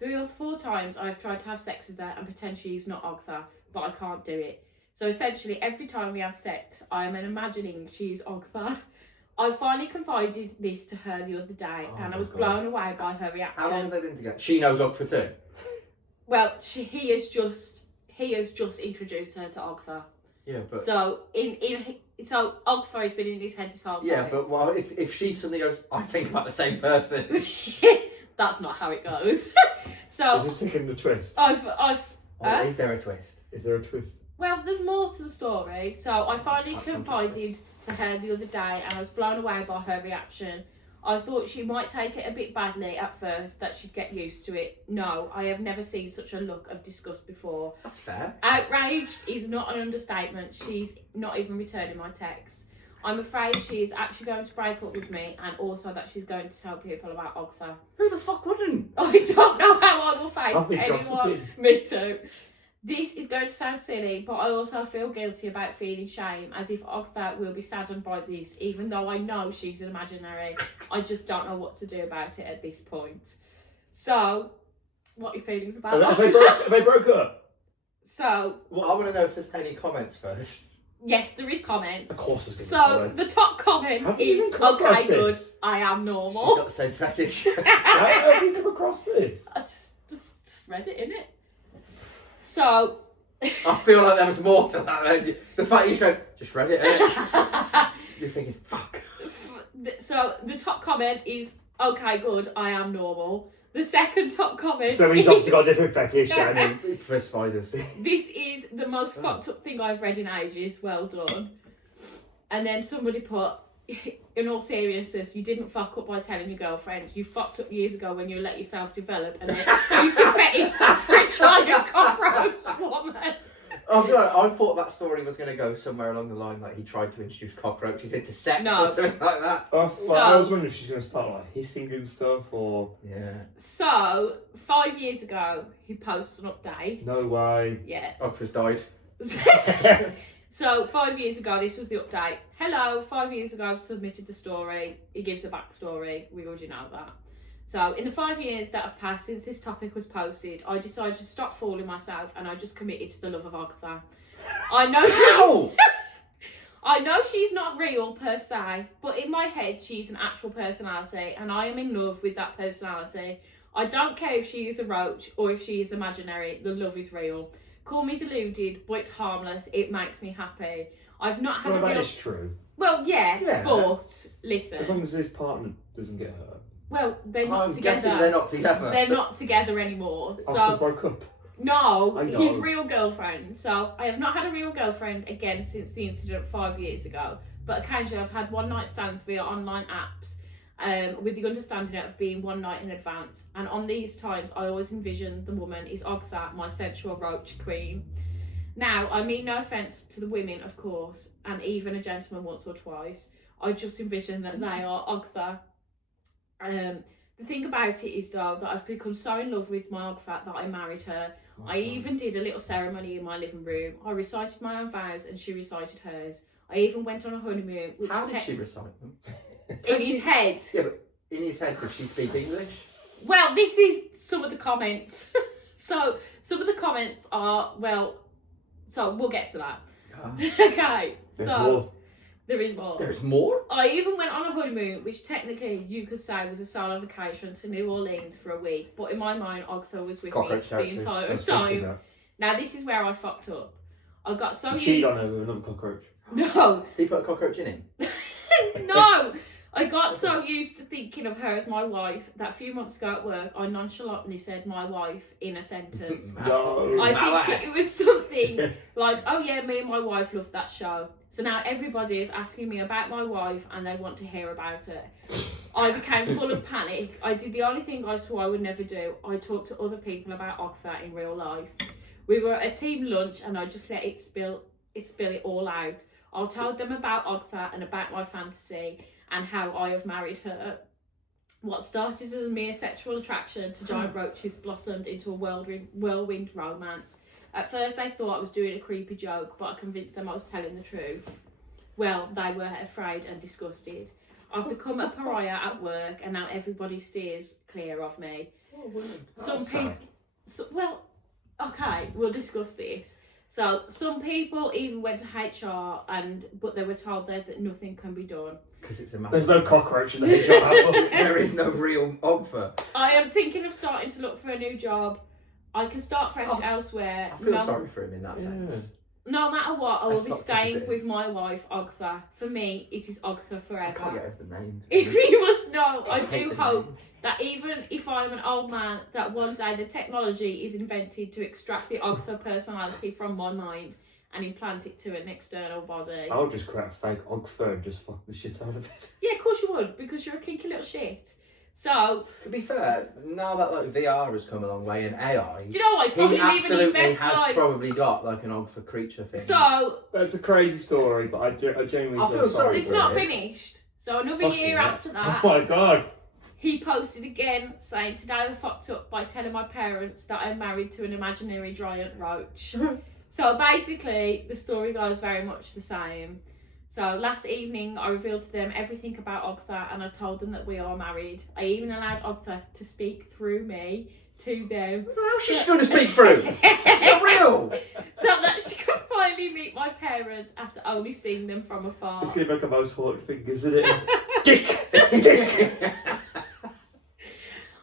3 or 4 times I've tried to have sex with her and pretend she's not Ogtha, but I can't do it. So essentially every time we have sex, I am imagining she's Ogtha. I finally confided this to her the other day and I was blown away by her reaction. How long have they been together? She knows Ogtha too? Well, he has just introduced her to Ogtha. Yeah, but... So, so Ogtha has been in his head this whole time. Yeah, but well, if she suddenly goes, I think about the same person. That's not how it goes. So... Is this taking the twist? Is there a twist? Is there a twist? Well, there's more to the story. So I finally confided to her the other day and I was blown away by her reaction. I thought she might take it a bit badly at first, that she'd get used to it. No, I have never seen such a look of disgust before. That's fair. Outraged is not an understatement. She's not even returning my texts. I'm afraid she is actually going to break up with me and also that she's going to tell people about Ogtha. Who the fuck wouldn't? I don't know how I will face I'll be anyone. gossiping. Me too. This is going to sound silly, but I also feel guilty about feeling shame, as if Ogtha will be saddened by this, even though I know she's an imaginary. I just don't know what to do about it at this point. So, what are your feelings about Have that? they broke up? So, Well, I want to know if there's any comments first. yes, there is comments. Of course there's So, gonna be the top comment Have you is, even come okay, across good, this? I am She's normal. got the same fetish. How have you come across this? I just read it, innit? So... I feel like there was more to that. The fact you said, just read it, innit? You're thinking, fuck. So the top comment is, okay, good, I am normal. The second top comment So he's is, obviously got a different fetish. I mean, For spiders. this is the most fucked up thing I've read in ages, well done. And then somebody put, in all seriousness, you didn't fuck up by telling your girlfriend. You fucked up years ago when you let yourself develop an exclusive fetish for a giant cockroach woman. Oh no, I thought that story was going to go somewhere along the line, like he tried to introduce cockroaches into sex No. or something like that. I So- was wondering if she's going to start like hissing and stuff or... Yeah. So, 5 years ago, he posts an update. No way. Yeah. Ogtha's died. So 5 years ago, this was the update. Hello, 5 years ago, I've submitted the story. He gives a backstory. We already know that. So in the 5 years that have passed since this topic was posted, I decided to stop fooling myself and I just committed to the love of Ogtha. I know I know she's not real per se, but in my head she's an actual personality and I am in love with that personality. I don't care if she is a roach or if she is imaginary, the love is real. Call me deluded, but it's harmless. It makes me happy. I've not had Well, a that real... is true. Well, yeah, but listen. As long as his partner doesn't get hurt. Well, they're not I'm together. guessing they're not together. They're not together anymore. After So broke up. no, I know. his real girlfriend. So I have not had a real girlfriend again since the incident 5 years ago. But occasionally I've had one night stands via online apps. With the understanding of being one night in advance. And on these times, I always envision the woman is Ogtha, my sensual roach queen. Now, I mean no offence to the women, of course, and even a gentleman once or twice. I just envision that they are Ogtha. The thing about it is, though, that I've become so in love with my Ogtha that I married her. I even did a little ceremony in my living room. I recited my own vows and she recited hers. I even went on a honeymoon. Which How did she recite them? in his head. Yeah, but in his head, does she speak English? Well, this is some of the comments. So, some of the comments are, well, so we'll get to that. Okay, There's so more. there is more. There's more? I even went on a honeymoon, which technically you could say was a solo vacation to New Orleans for a week, but in my mind, Ogtha was with Cockroach me the territory. entire I was thinking time. that. Now, this is where I fucked up. I got so You cheated on used... her with another cockroach. No, He put a cockroach in him. no! I got so used to thinking of her as my wife that a few months ago at work, I nonchalantly said my wife in a sentence. No. I think it was something like, oh yeah, me and my wife love that show. So now everybody is asking me about my wife and they want to hear about it. I became full of panic. I did the only thing I swore I would never do. I talked to other people about Ogtha in real life. We were at a team lunch and I just let it spill it all out. I told them about Ogtha and about my fantasy and how I have married her. What started as a mere sexual attraction to giant roaches blossomed into a whirlwind romance. At first they thought I was doing a creepy joke, but I convinced them I was telling the truth. Well, they were afraid and disgusted. I've become a pariah at work, and now everybody steers clear of me. Oh, weird. Some people... well, okay, we'll discuss this. So, some people even went to HR, but they were told that nothing can be done. Because it's a massive... There's no cockroach in the HR. There is no real Ogfa. I am thinking of starting to look for a new job. I can start fresh elsewhere. I feel sorry for him in that sense. No matter what, I will As be fucked up as staying it with is. my wife, Ogtha. For me, it is Ogtha I forever. can't get over the name. If you must know, I hate do the hope name. that even if I'm an old man, that one day the technology is invented to extract the Ogtha personality from my mind and implant it to an external body. I'll just create a fake Ogford and just fuck the shit out of it. Yeah, of course you would, because you're a kinky little shit. So, To be fair, now that like VR has come a long way and AI, do you know what? He's probably he living his absolutely best has life. probably got like an Ogfa creature thing. So, That's a crazy story, but I genuinely I feel sorry it's for not it. finished. So, another Fucking year hell. after that, Oh my god. he posted again saying, "Today I fucked up by telling my parents that I'm married to an imaginary giant roach." So basically, the story goes very much the same. So last evening, I revealed to them everything about Ogtha, and I told them that we are married. I even allowed Ogtha to speak through me to them, How's she going to speak through? It's not real. so that she could finally meet my parents after only seeing them from afar. It's going to make a most haunted thing, isn't it? Dick! Dick!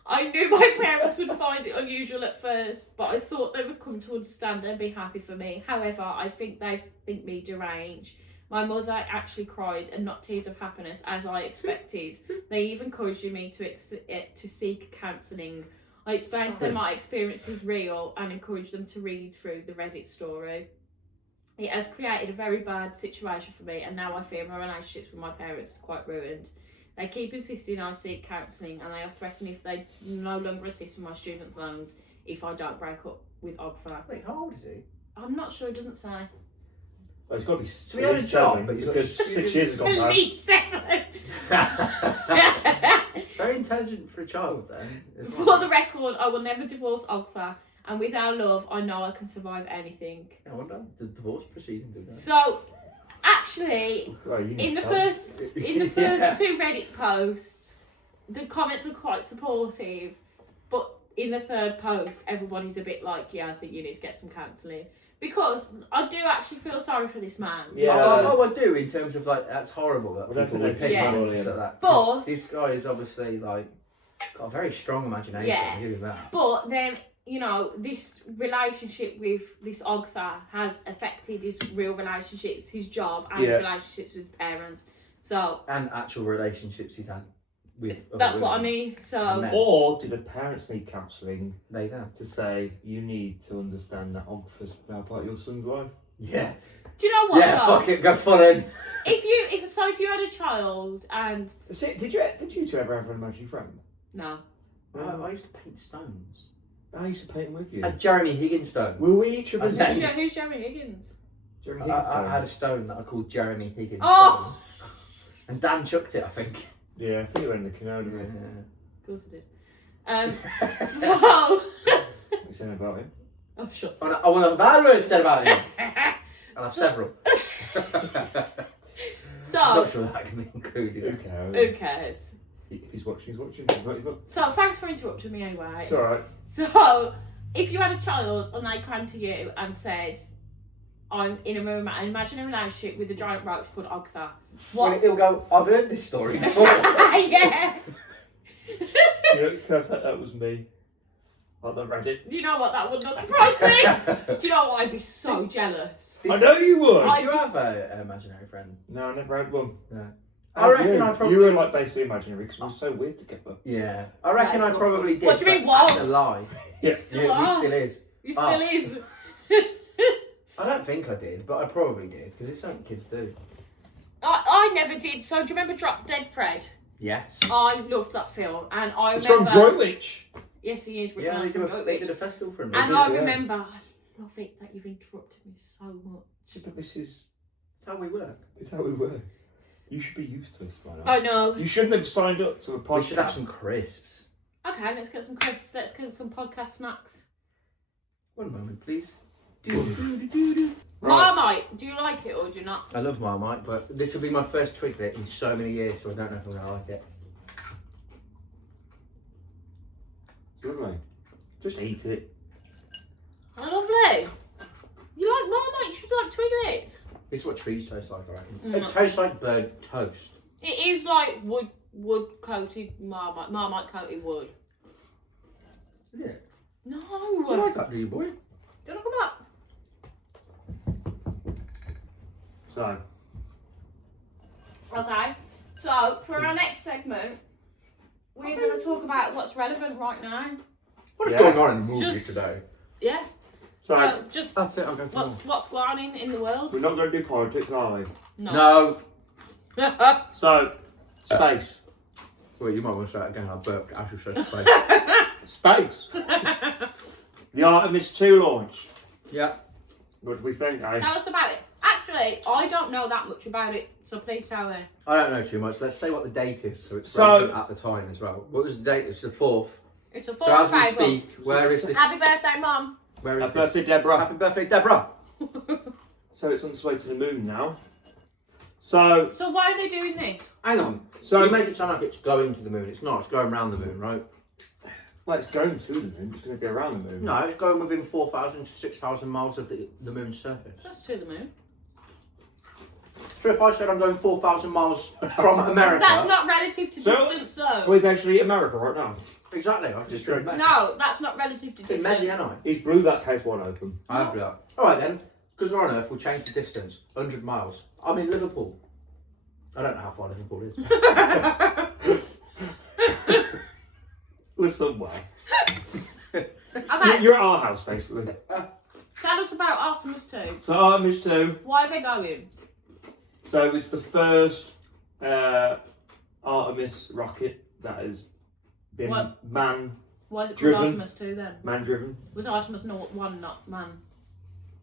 I knew my parents would find it unusual at first, but I thought they would come to understand and be happy for me. However, I think they think me deranged. My mother actually cried, and not tears of happiness as I expected. They even encouraged me to seek counselling. I explained to them my experience is real and encouraged them to read through the Reddit story. It has created a very bad situation for me, and now I fear my relationships with my parents is quite ruined. They keep insisting I seek counselling, and they are threatening if they no longer assist with my student loans if I don't break up with Ogfa. Wait, how old is he? I'm not sure, it doesn't say. Well, it's got to be So he had a job, seven, but he's got because student- 6 years ago. At least 7! Very intelligent for a child then. as For well. the record, I will never divorce Ogfa, and with our love, I know I can survive anything. I wonder the divorce proceedings are going. So, actually, Well, you need in the to first Yeah. two Reddit posts, the comments are quite supportive, but in the third post, everybody's a bit like, yeah, I think you need to get some counselling. Because I do actually feel sorry for this man. Yeah. Oh, I do in terms of like that's horrible that Well, people would definitely. pay Yeah. money for that. But- 'Cause this guy is obviously like got a very strong imagination. Yeah. I'll give him that. But then, you know, this relationship with this Ogtha has affected his real relationships, his job, and Yeah. his relationships with parents. So, And actual relationships he's had with. other that's what I women. mean. And So, men. Or do the parents need counselling There you go. to say you need to understand that Ogfa's now part of your son's life? Yeah. do you know what? Yeah. though? Fuck it. Go full in. If you had a child and Did you two ever have an imaginary friend? no, I used to paint stones. I used to paint with you. A Jeremy Higgins stone. Were we each of us? I who's, bet. who's Jeremy Higgins? Jeremy I Higgins had a stone that I called Jeremy Higgins Oh! stone. And Dan chucked it, I think. Yeah, I think you were in the canal, didn't you? Of course I did. So, What you saying about him? oh sure. I want a bad word said about him. And I've So- several. So, I'm not sure that can be Who included. cares? who cares? If he's watching, he's watching. If he's not, he's not. So, thanks for interrupting me anyway. It's alright. So, if you had a child and they came to you and said, I'm in an imaginary relationship with a giant roach called Ogtha, Well, what? he'll go, I've heard this story before. Yeah! Because that was me. On the Reddit. You know what? That would not surprise me. Do you know what? I'd be so jealous. I know you would! I- Did you have an imaginary friend? No, I never had one. No. And I reckon you, I probably... You were like basically imaginary because we were so weird together. Yeah. I reckon That's I probably good. did. What do you mean but that's was? a lie. Yeah. Still Yeah, are. we still is. You still Oh. is. I don't think I did, but I probably did, because it's something kids do. I never did. So, do you remember Drop Dead Fred? Yes. I loved that film. And I It's from remember... Droitwich. Yes, he is. Yeah, they from did Droitwich. a festival for him. And They I did, yeah. remember, I love it that you've interrupted me so much. Yeah, but this is That's how we work. it's how we work. You should be used to this by now. I know. You shouldn't have signed up to a podcast. We should have some crisps. Okay, let's get some crisps. Let's get some podcast snacks. One moment, please. Right. Marmite, do you like it or do you not? I love Marmite, but this will be my first Twiglet in so many years, so I don't know if I'm going to like it. Lovely. Just eat it. Oh, lovely. You like Marmite? You should like Twiglets. This is what trees taste like, I reckon. Mm. It tastes like burnt toast. It is like wood coated Marmite coated wood. Is it? No. You like that, do you, boy? Do you want to come up? So, Okay. So for our next segment, we're going to talk about what's relevant right now. What is Yeah. going on in the movie Just- today? Yeah. so So just That's it, I'll go for what's going on in the world? we're not going to do politics, are we? No. So, space. Wait, you might want to say that again. I burped. I should say space. Space. The Artemis 2 launch. Yeah. What do we think, eh? Tell us about it. Actually, I don't know that much about it, so please tell me. I don't know too much. Let's say what the date is, so it's So- relevant at the time as well. What was the date? It's the 4th. It's a So as we April. speak, where is this? Happy birthday, Mum. Where is Happy this? birthday, Deborah. Happy birthday, Deborah. So it's on its way to the moon now. So, So why are they doing this? Hang on. So- you make it sound like it's going to the moon. It's not. It's going around the moon, right? well, it's going to the moon. It's going to go around the moon. No, it's going within 4,000 to 6,000 miles of the moon's surface. That's to the moon. So if I said I'm going 4,000 miles from America, That's not relative to So- distance, though. We're basically America right now. exactly. I just read that. No, that's not relative to It's distance. messy, ain't I? He's blew that case wide open. I have that. All right then, because we're on Earth, we'll change the distance. 100 miles. I'm in Liverpool. I don't know how far Liverpool is. We're somewhere. Okay, You're at our house, basically. tell us about Artemis 2. So Artemis 2. Why are they going? So it's the first Artemis rocket that has been What? man Why is it called Driven. Artemis 2 then? driven. Was Artemis 1 not man?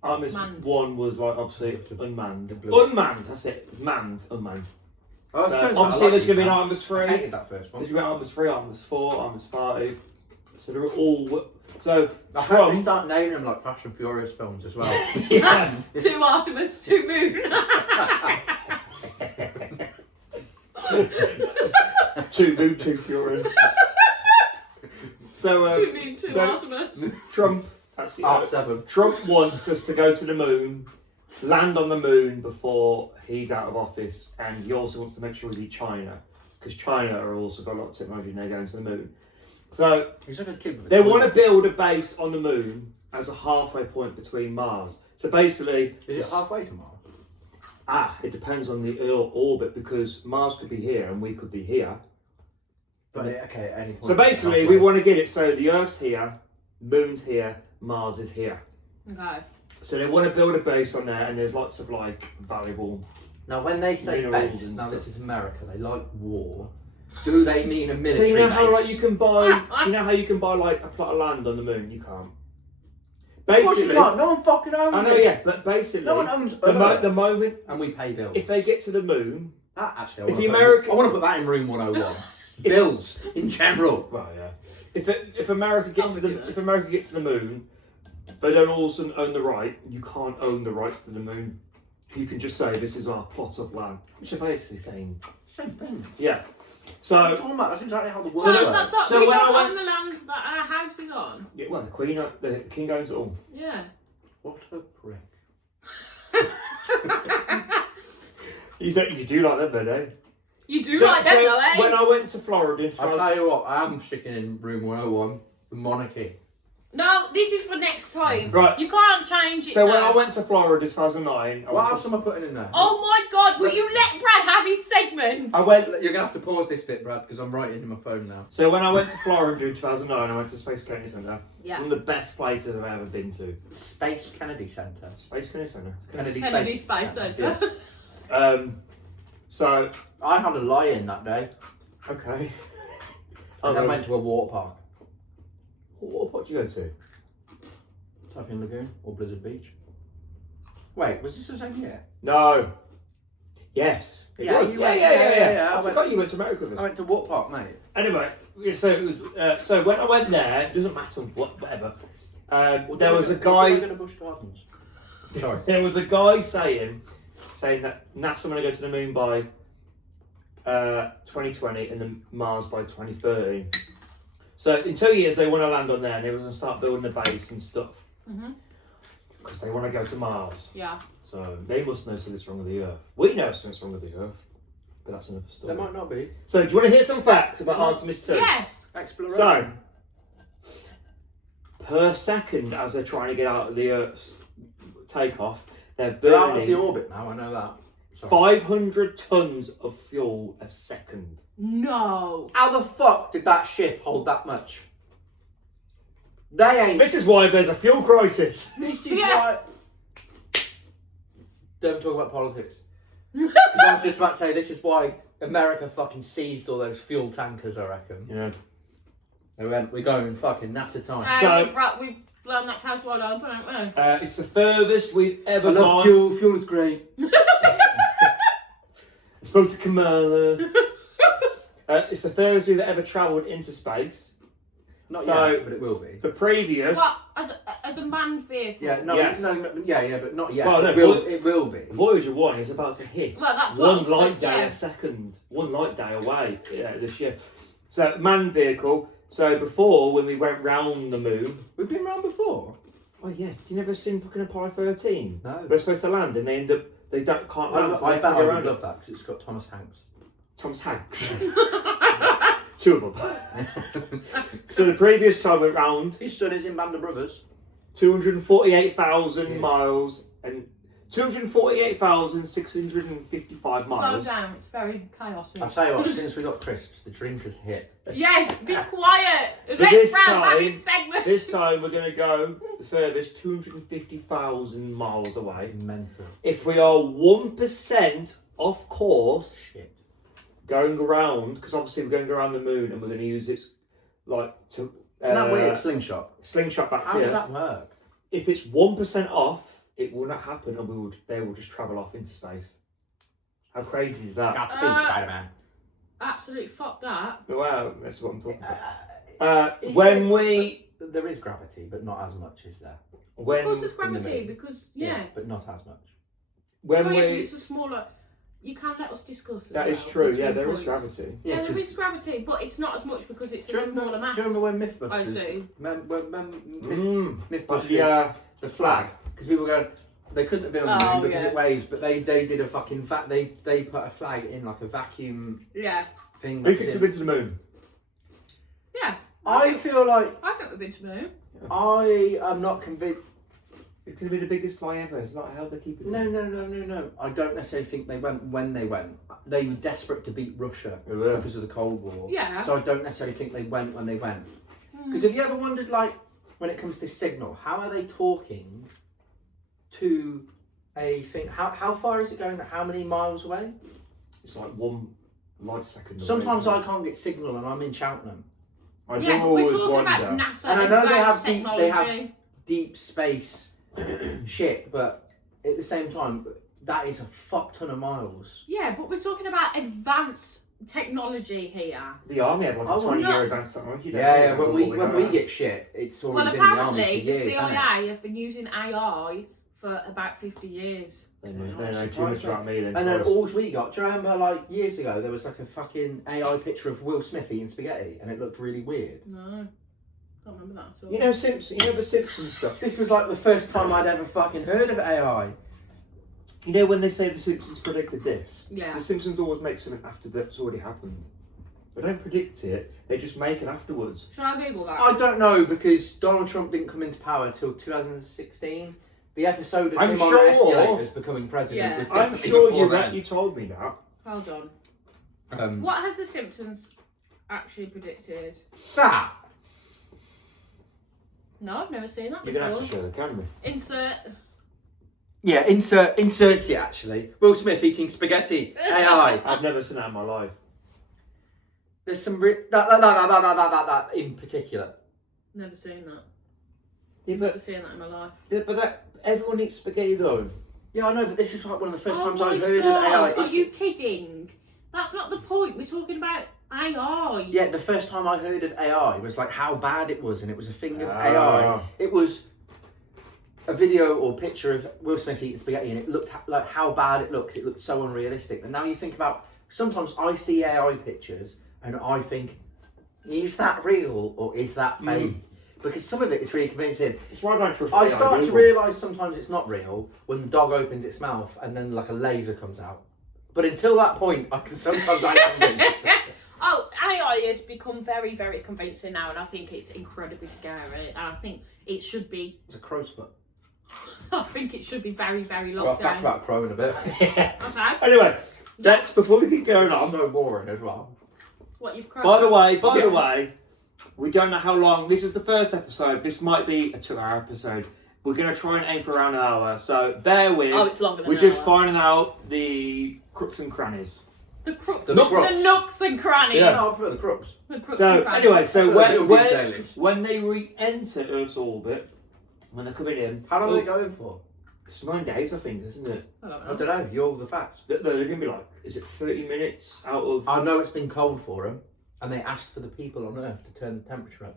Artemis Manned. 1 was like obviously unmanned. Unmanned, that's it. Manned, unmanned. Oh, So it turns out I obviously like there's going to be these an now. Artemis I 3. hated that first one. There's going to be Artemis 3, Artemis 4, Artemis 5. So they're all. So I hope they Trump. start naming them like Fast and Furious films as well. Yeah. 2 Artemis, 2 moon. 2 moon, 2 fury. So 2 moon, 2 so- Artemis. Trump. That's the Art 7. Trump wants us to go to the moon, land on the moon before he's out of office, and he also wants to make sure we beat China, because China are also got a lot of technology and they're going to the moon. So He's like a kid with a they toy. want to build a base on the moon as a halfway point between Mars. So basically, Is it halfway to Mars? it depends on the orbit, because Mars could be here and we could be here. But okay, at any point. So basically, halfway. we want to get it so the Earth's here, Moon's here, Mars is here. Okay. So they want to build a base on there, and there's lots of like valuable. Now, when they say minerals base, and now stuff. this is America. They like war. Do they mean a So military you know how base? like you can buy, you know how you can buy like a plot of land on the moon? You can't. Of course you Basically, can't. No one fucking owns I know, it. yeah, but basically, No one owns the moment and we pay bills. if they get to the moon, Actually, if the American- I want to put that in room 101. Bills in general. well, yeah, if America gets I'm to with the you if America gets to the moon, they don't all of a sudden own the right. You can't own the rights to the moon. You can just say this is our plot of land, which are basically saying, Same thing. yeah. What are you So talking about? That's exactly how the So world works. that's not, So we when I don't went- own the land that our house is on. yeah, well, the king owns it all. Yeah. What a prick. You do like that, bit, eh? You do like that though, eh? When I went to Florida, I'll tell you what, I am sticking in room 101, the monarchy. No, this is for next time. Right. You can't change it So when now. I went to Florida in 2009, What else am I putting in there? Oh my god, will you let Brad have his segment? I went. You're going to have to pause this bit, Brad, because I'm writing in my phone now. So when I went to Florida in 2009, I went to Space Kennedy Center. Yeah. One of the best places I've ever been to. Space Kennedy Centre. Space Kennedy Center. Kennedy Space Centre. Centre. So I had a lie-in that day, okay. and then went to a water park. What did you go to? Typhoon Lagoon or Blizzard Beach. Wait, was this the same year? No. Yes. It Yeah, was. you Yeah, went- yeah. yeah, I I forgot you went to America with I us. went to Walk Park, mate. Anyway, so it was. So when I went there, it doesn't matter whatever. There was a guy. Go to Busch Gardens. Sorry. There was a guy saying that NASA going to go to the moon by 2020 and then Mars by 2030. So in 2 years they want to land on there and they want to start building a base and stuff because they want to go to Mars. Yeah. So they must know something's wrong with the Earth. We know something's wrong with the Earth, but that's another story. There might not be. So do you want to hear some facts about Artemis 2? Yes. Exploration. So per second, as they're trying to get out of the Earth's takeoff, they're They're out of burning the orbit now, I know that. Sorry. 500 tons of fuel a second. No. How the fuck did that ship hold that much? They ain't. This is why there's a fuel crisis. This is Yeah. why. Don't talk about politics. Because I was just about to say, this is why America fucking seized all those fuel tankers, I reckon. Yeah. They went, we're going fucking NASA time. So- We've blown that house wide open, haven't we? It's the furthest we've ever I love gone. fuel. Fuel is great. I spoke to Kamala. It's the furthest we've ever travelled into space. Not So- yet, but it will be. The previous What? As a manned vehicle? Yeah, no, Yes. no, yeah, but not yet. Well, no, it will be. Voyager 1 is about to hit Well, that's one what- light day yeah. a second. One light day away this year. So manned vehicle. So before, when we went round the moon. We've been around before. Oh yeah, you never seen fucking Apollo 13? No. We're supposed to land and they end up, they can't land. so they I have bet to I go would around love that because it's got Thomas Hanks. Thomas Hanks. Two of them. So the previous time went round, His son is in Band of Brothers. 248,000 Yeah. miles and 248,655 Slow miles. down, it's very chaotic. I tell you what, since we got crisps, the drink has hit. Yes, be quiet. But Let's this round time- that segment. This time we're going to go the furthest 250,000 miles away. Mental. If we are 1% off course, Shit. going around, because obviously we're going around the moon and we're going to use it like to Isn't that weird? Slingshot. slingshot back How here. does that work? If it's 1% off, it will not happen and they will just travel off into space. How crazy is that? Godspeed, Spider-Man. Absolutely, fuck that. Wow, that's what I'm talking about. Is When there- we... There is gravity, but not as much, is there? When, Of course there's the gravity, moon. because, yeah. But not as much. when Oh, yeah, we... because it's a smaller... You can let us discuss That as is well. true, There's yeah, good there is points. gravity. Yeah, there 'cause- is gravity, but it's not as much because it's Do you a remember, smaller mass. do you remember when I Mythbusters? see. Mythbusters. Yeah, The flag, because people go, they couldn't have been on the Oh, moon because yeah. it waves, but they did a fucking they put a flag in like a vacuum Yeah. thing. who that thinks was we've in- been to the moon? Yeah. I feel like I think we've been to the moon. I am not convinced. It's going to be the biggest fly ever. It's not how they keep it. No. I don't necessarily think they went when they went. They were desperate to beat Russia They were. because of the Cold War. Yeah. So I don't necessarily think they went when they went. Because have you ever wondered, like, when it comes to signal, how are they talking to a thing? How far is it going? How many miles away? It's like 1 light second. away, Sometimes isn't I it? can't get signal and I'm in Cheltenham. I Yeah, do but we're always talking wonder. about NASA And I know they advanced have technology. they have deep space shit, but at the same time, that is a fuck ton of miles. Yeah, but we're talking about advanced technology here. The army have like a Oh, 20-year no. advanced technology. don't Yeah, they? yeah. When we get shit, it's Well, already been in the army for apparently, the years, hasn't it? CIA have been using AI for about 50 years. They know too Surprised much me. about me then. And then Christ. all we got, do you remember like years ago there was like a fucking AI picture of Will Smith eating spaghetti and it looked really weird? No, can't remember that at all. You know Simpson. You know the Simpsons stuff. This was like the first time I'd ever fucking heard of AI. You know when they say the Simpsons predicted this? Yeah. The Simpsons always make something after that's already happened. They don't predict it. They just make it afterwards. Should I Google that? I don't know because Donald Trump didn't come into power until 2016. The episode of I'm him sure- on the escalators becoming president Yeah. was I'm definitely sure before then. you told me that. Hold on. What has The Simpsons actually predicted? That. No, I've never seen that You're gonna have before. to show the camera. Insert. Yeah, inserts it actually. Will Smith eating spaghetti. AI. I've never seen that in my life. There's some that in particular. Never Yeah, seen that. but Never seen that in my life. everyone eats spaghetti though. Yeah, I know, but this is like one of the first times I my heard God, of AI. Are you kidding? That's not the point. We're talking about AI. Yeah, the first time I heard of AI was like how bad it was, and it was a thing of Ah. AI. It was a video or picture of Will Smith eating spaghetti, and it looked like how bad it looks. It looked so unrealistic. And now you think about, sometimes I see AI pictures and I think, is that real or is that fake? Because some of it is really convincing. It's why I don't trust I AI start to Google. realise sometimes it's not real when the dog opens its mouth and then like a laser comes out. But until that point, I'm convinced. Oh, AI has become very, very convincing now, and I think it's incredibly scary. And I think it should be. It's a crow's foot. I think it should be very, very locked Well, I'll fact down. about a crow in a bit. Okay. Anyway, let's, before we keep going on, So boring as well. What you've cried. by the way, we don't know how long. This is the first episode. This might be a 2-hour episode. We're going to try and aim for around an hour. So bear with. Oh, it's longer than We're an just hour. finding out the crooks and crannies. The crooks. The crooks. The nooks and crannies. Yeah. No, I prefer the crooks. The crooks and So crannies. anyway, so Little details. when they re-enter Earth's orbit, when they're coming in, How long are they going for? it's 9 days, I think, isn't it? I don't I know. don't know. You're the facts. They're going to be like, is it 30 minutes out of? I know it's been cold for them, and they asked for the people on Earth to turn the temperature up.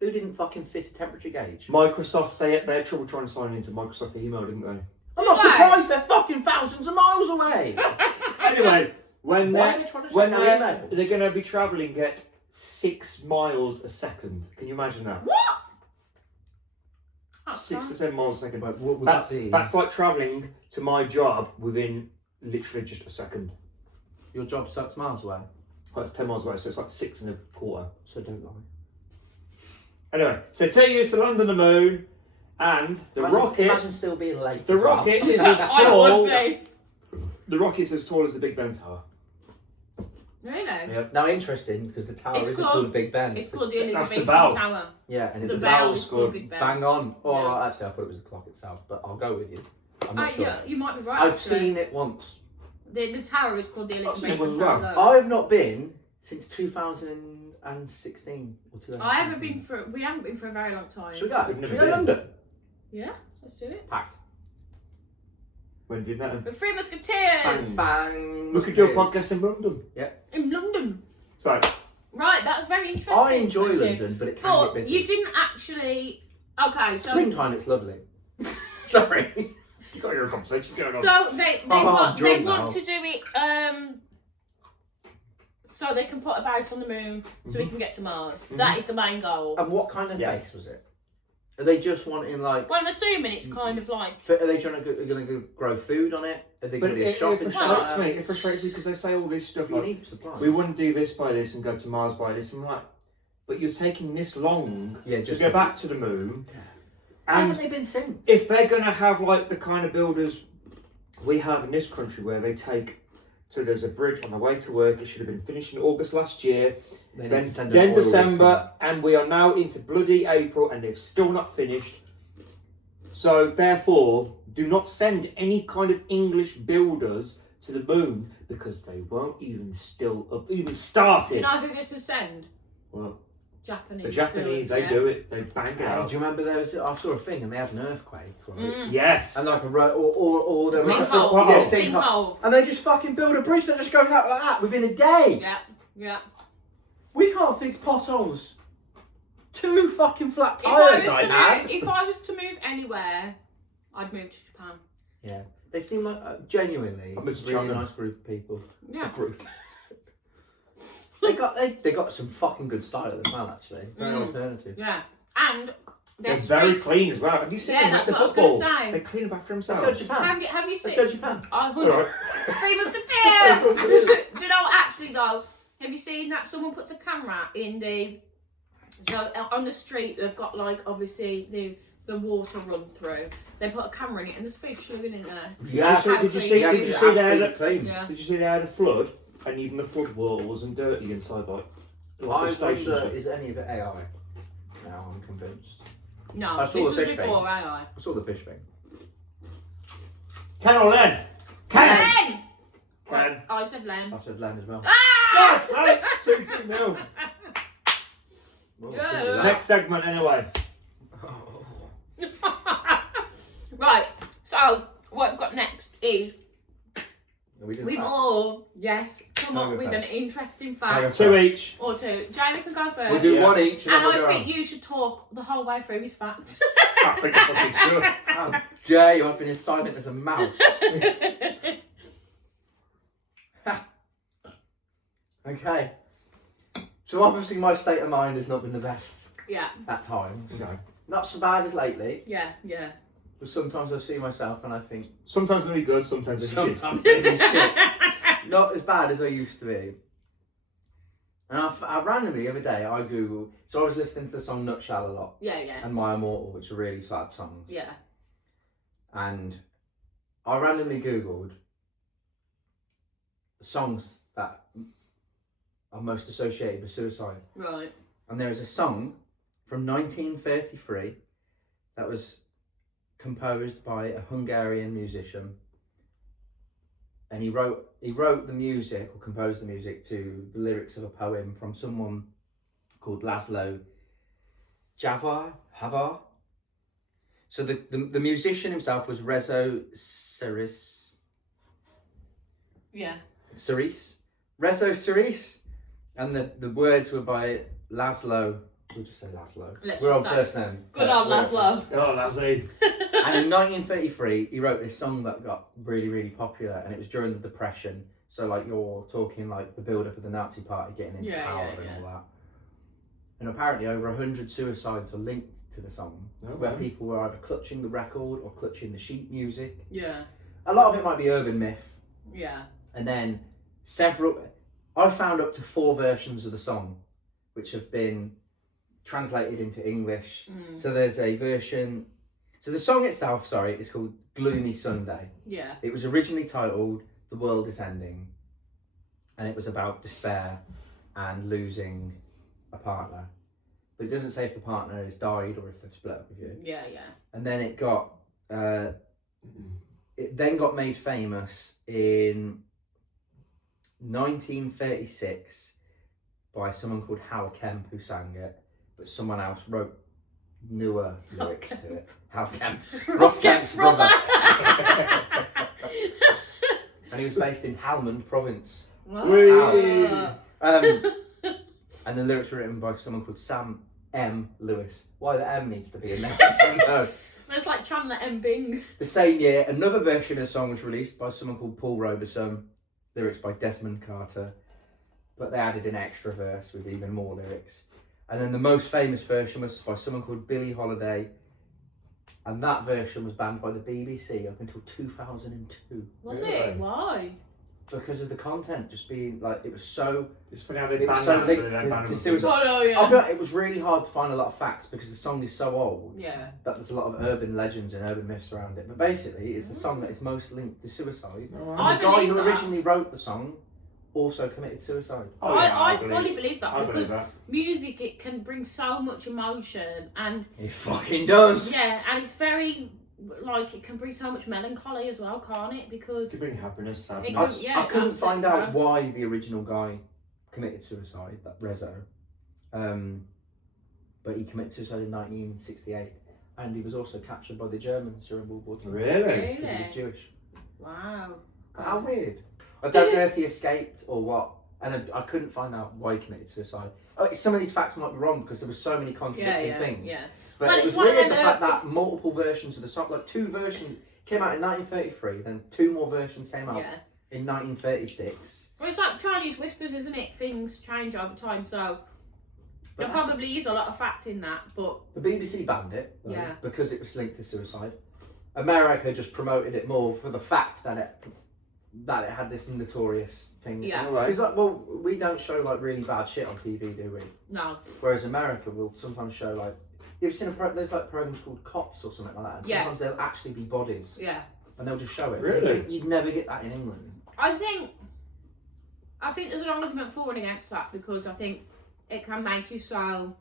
Who didn't fucking fit a temperature gauge? Microsoft, they had trouble trying to sign into Microsoft email, didn't they? I'm not Did they? surprised. They're fucking thousands of miles away. Anyway, when Why they're are they trying to when check they're, our emails? they're going to be travelling at 6 miles a second. Can you imagine that? What? That's 6 to fine. 7 miles a second. What would That's that be? that's like travelling to my job within literally just a second. Your job sucks miles away, Well, it's 10 miles away, so it's like 6 1/4. so don't lie. Anyway, so 2 years to land on the moon, and the rocket. Imagine still being late. The as well. rocket is as I tall. would be. The rocket's as tall as the Big Ben Tower. Really? Yep. Now interesting because the tower It's isn't called- called Big Ben. It's called the That's the Elizabethan bell. Tower. Yeah, and it's The a bell bell. is called Big Ben. Bang on. Oh, Yeah. actually, I thought it was the clock itself, but I'll go with you. I'm not sure. Yeah, you might be right. I've actually. seen it once. The tower is called the I've seen it as Elizabethan well. Tower. though. I've not been since 2016 or 2017. I haven't been for. We haven't been for a very long time. Should we go? We've Should never we go to been. London? Yeah, let's do it. Packed. When did that? The Three Musketeers Bang. We could do a podcast in London. in London. So, Right, that's very interesting. I enjoy Thank you. London, but it can But get busy. you didn't actually. Okay, so Springtime, it's lovely. Sorry. you got your conversation going on. so they I'm want drunk to now. do it so they can put a base on the moon so we can get to Mars. That is the main goal. And what kind of Yeah. base was it? Are they just wanting like? Well, I'm assuming it's kind of like. Are they trying to grow food on it? Are they But going to be a it shopping frustrates centre? me. It frustrates me because they say all this stuff You like, need supply. we wouldn't do this by this and go to Mars by this. I'm like, but you're taking this long Yeah, to just go back to the moon. Why And haven't they been since? if they're going to have like the kind of builders we have in this country where they take, so there's a bridge on the way to work, it should have been finished in August last year, They need then to send an oil December, and we are now into bloody April and they've still not finished. So therefore, do not send any kind of English builders to the moon because they won't even even Do you started. know who this is send? Well, Japanese. the Japanese, they yeah. do it, they bang it Hey, out. do you remember there was? I saw a thing and they had an earthquake, right? Mm. Yes. And like a or there was Sinkhole. Wow. Yeah, Sinkhole. and they just fucking build a bridge that just goes out like that within a day. Yeah, yeah. We can't fix potholes. 2 fucking flat If I, tires was I to had. move, if I was to move anywhere, I'd move to Japan. Yeah, they seem like genuinely I a moved to really China. nice group of people. Yeah. A group. they got some fucking good style as well, actually. Very Mm. alternative. Yeah. And They're their very streets- clean as well. Have you seen Yeah, them that's with the what I was gonna football? say. They clean up after Let's themselves. go to Japan. Have you Let's seen? go to Japan. Alright. Three Musketeers. Do you know what, actually though? Have you seen that someone puts a camera in the on the street? They've got like obviously the water run through. They put a camera in it and there's fish living in there. Yeah. Did you see Yeah, they had a, clean. Yeah. did you see they had a flood and even the flood water wasn't dirty inside like I the station? wonder, is any of it AI? Now I'm convinced. No, I this saw the was fish before thing. AI. I saw the fish thing. Ken or Len? Ken! Len! Ken. I said Len. I said land as well. Ah! God's sake, 2-2-0. Well, Yeah. simple that. Next segment anyway. Oh. Right, so what we've got next is we've all come up with an interesting fact. 2 each. Or 2. Jamie can go first. We'll do one each. And I think you should talk the whole way through his fact. How dare you? I've been as silent as a mouse. Okay. So obviously my state of mind has not been the best Yeah. at times. No. Not so bad as lately. Yeah, yeah. But sometimes I see myself and I think, Sometimes maybe good, sometimes it's shit. maybe shit. Not as bad as I used to be. And I randomly, the other day, I googled, so I was listening to the song Nutshell a lot. Yeah, yeah. And My Immortal, which are really sad songs. Yeah. And I randomly googled songs that are most associated with suicide. Right. And there is a song from 1933 that was composed by a Hungarian musician, and he wrote the music, or composed the music to the lyrics of a poem from someone called Laszlo Havar. So the musician himself was Rezo Cerise, and the words were by Laszlo. We'll just say Laszlo. We're on first name. Good old Laszlo. Oh, Laszlo. And in 1933, he wrote this song that got really, really popular, and it was during the Depression. So, like, you're talking like the build-up of the Nazi Party getting into power and all that. And apparently, over 100 suicides are linked to the song, where people were either clutching the record or clutching the sheet music. Yeah. A lot of it might be urban myth. Yeah. And then I found up to 4 versions of the song, which have been translated into English. So there's a version. So the song itself, is called Gloomy Sunday. Yeah. It was originally titled The World Is Ending, and it was about despair and losing a partner. But it doesn't say if the partner has died or if they've split up with you. Yeah, yeah. And then it then got made famous in 1936 by someone called Hal Kemp, who sang it, but someone else wrote newer lyrics to it. Hal Kemp, Ross Kemp's brother. And he was based in Helmand province. Wow. And the lyrics were written by someone called Sam M. Lewis. Why the M needs to be in there, I don't know. It's like Chandler M. Bing. The same year, another version of the song was released by someone called Paul Robeson. Lyrics by Desmond Carter. But they added an extra verse with even more lyrics. And then the most famous version was by someone called Billie Holiday. And that version was banned by the BBC up until 2002. Was Really? it? Why? Because of the content just being like, it was so... It's funny how they It was banned so that, linked but then to banned them. suicide. Oh, no, yeah. I'll be honest, it was really hard to find a lot of facts because the song is so old Yeah. that there's a lot of urban legends and urban myths around it. But basically, it's the song that is most linked to suicide. Alright. And the guy believe who that. originally wrote the song also committed suicide. Oh, yeah, I believe- fully believe that I believe because that. music, it can bring so much emotion and It fucking does. yeah, and it's very like it can bring so much melancholy as well, can't it? Because To bring happiness, sadness. It could- yeah, I couldn't absolutely find out can. why the original guy committed suicide, that Rezo. But he committed suicide in 1968, and he was also captured by the Germans during World War II. Really? Because he was Jewish. wow. How weird. I don't know if he escaped or what, and I couldn't find out why he committed suicide. Some of these facts might be wrong because there were so many contradicting things. Yeah. But Well, it it's was one of weird the them, fact that multiple versions of the song, like 2 versions, came out in 1933, then 2 more versions came out Yeah. in 1936. Well, it's like Chinese whispers, isn't it? Things change over time, so But there probably is a lot of fact in that, but the BBC banned it though, Yeah. because it was linked to suicide. America just promoted it more for the fact that it had this notorious thing. Yeah. Alright. It's like, well, we don't show like really bad shit on TV, do we? no. Whereas America will sometimes show like, you've seen there's like programs called Cops or something like that, and Yeah. sometimes there'll actually be bodies, Yeah. and they'll just show it. Really? You'd never get that in England. I think there's an argument for and against that because I think it can make you so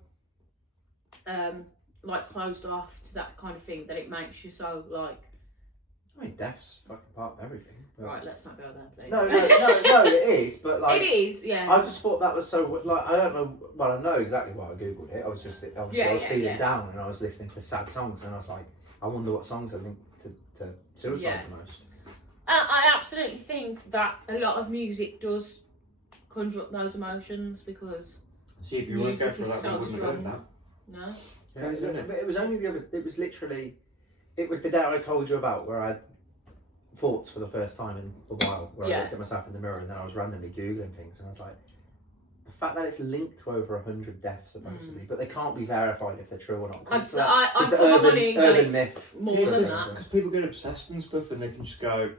like closed off to that kind of thing that it makes you so like I mean, death's fucking part of everything. But... right, let's not go there, please. No, it is, but like... It is, yeah. I just thought that was so, like, I don't know, well, I know exactly why I googled it. I was just, obviously, I was feeling down and I was listening to sad songs and I was like, I wonder what songs are linked to to suicide Yeah. the most. I absolutely think that a lot of music does conjure up those emotions because See, if you weren't going music for is that, so we wouldn't have strong. done No. Yeah, but it was only the other. It was literally. It was the day I told you about where I had thoughts for the first time in a while, where I looked at myself in the mirror and then I was randomly googling things and I was like, the fact that it's linked to over 100 deaths supposedly, but they can't be verified if they're true or not. I It's put my urban- money that urban it's myth. more that. than that. Because people get obsessed and stuff and they can just go,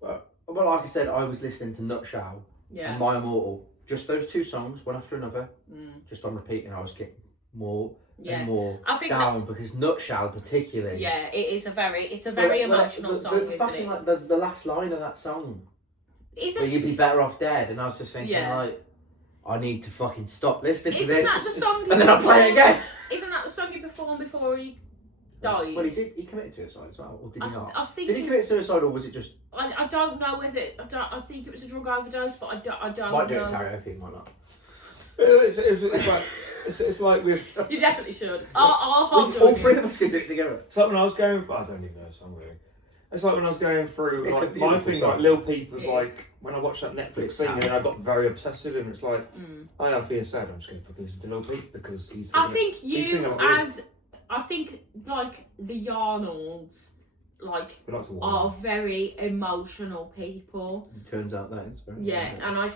Well, like I said, I was listening to Nutshell and My Immortal, just those two songs, one after another, just on repeat, and I was getting more and more I think down because Nutshell particularly. Yeah, it's a very emotional song, the isn't fucking, it? like, the last line of that song, Isn't where you'd be better off dead, and I was just thinking Yeah. like, I need to fucking stop listening to Isn't this. that the song? And then I play it again. Isn't that the song he performed before he died? Well, he committed suicide as well, or did he not? I think Did he commit suicide, or was it just I don't know whether I think it was a drug overdose, but I don't might do it know. in karaoke, might not? it's like with. You definitely should. I'll All three of us could do it together. It's like when I was going. I don't even know the song really. It's like when I was going through It's a like, beautiful my thing, song. like Lil Peep was It like is. when I watched that Netflix It's thing, sad. and then I got very obsessed with him. It's like I feel sad. I'm just going to fucking listen to Lil Peep because he's. I think he's you singing like as I think like the Yarnolds like we like to are very emotional people. It turns out that is very And I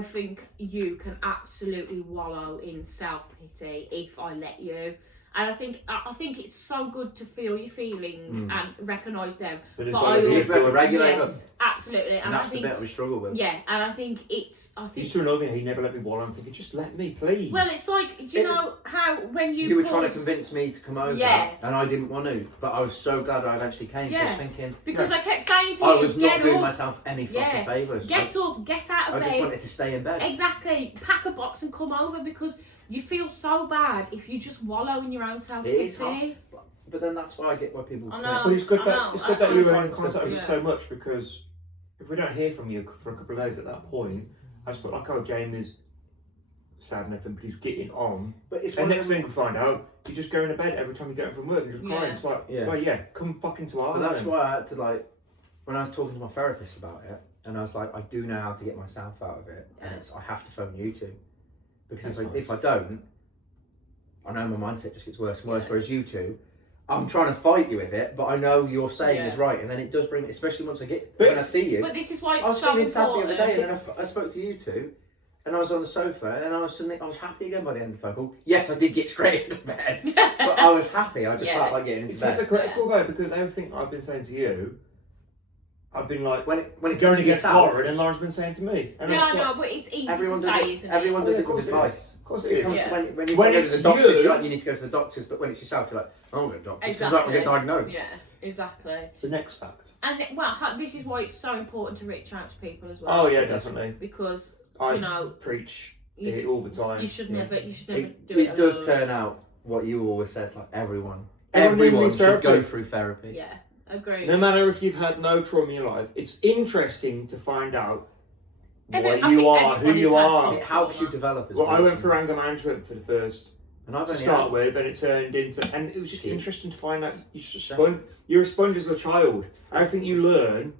think you can absolutely wallow in self pity if I let you. And I think it's so good to feel your feelings and recognise them. But it's But like I you have to also regulate them. yes, absolutely. And And that's I the think bit we struggle with. yeah, and I think He used to annoy me. He never let me wallow. I'm thinking, just let me, please. well, it's like, do you know how when You were trying to called- convince me to come over, Yeah. and I didn't want to, but I was so glad I eventually came. Yeah. Just thinking, because no, I kept saying to you, I was not get doing up, myself any fucking Yeah. favours. get up, get out I of just bed. wanted to stay in bed. Exactly, pack a box and come over because you feel so bad if you just wallow in your own self It is hard. pity. But then that's why I get why people. I know. But it's good I that know, it's good that we that's were what in I'm contact with you saying. so much because if we don't hear from you for a couple of days at that point, I just felt like, oh, Jamie's sad and everything, but he's getting on. But it's And one of next them- thing we find out, you just go into bed every time you get home from work and just crying. Yeah. It's like, Yeah. well, yeah, come fucking to our But that's home. why I had to like, when I was talking to my therapist about it, and I was like, I do know how to get myself out of it, and I have to phone you two, because That's if I don't, I know my mindset just gets worse and worse. Whereas you two, I'm trying to fight you with it, but I know you're saying is right, and then it does bring me, especially once when I see you. But this is why it's I was so feeling sad the important. other day, and then I spoke to you two, and I was on the sofa, and I was happy again by the end of the phone call. Yes, I did get straight into bed, but I was happy. I just felt like getting into It's bed. hypocritical though, because everything I've been saying to you, I've been like, When it going comes to against yourself, Laura, and Laura's been saying to me. And Yeah, it's I like, know, but it's easy everyone to does say, it. isn't Everyone it? does Oh, it of course with it advice. Of course it It is. comes Yeah. to when you When go to it's the doctors, you- you're like, you need to go to the doctors, but when it's yourself, you're like, I don't go to the doctors because I don't get diagnosed. Yeah, exactly. The next fact. And this is why it's so important to reach out to people as well. Oh yeah, definitely. Because I you know preach you, it all the time. you should Yeah. never do it. It does alone. turn out what you always said, like everyone Everyone needs should go therapy. through therapy. Yeah, agree. No matter if you've had no trauma in your life, it's interesting to find out I what think you are, who everybody's you had are. some It helps you trauma. develop as Well, I went person. through anger management for the first and I've to only start had- with, and it turned into, and it was just Yeah. interesting to find out you're just a Yeah. sponge. You're a sponge as a child. Everything you learn.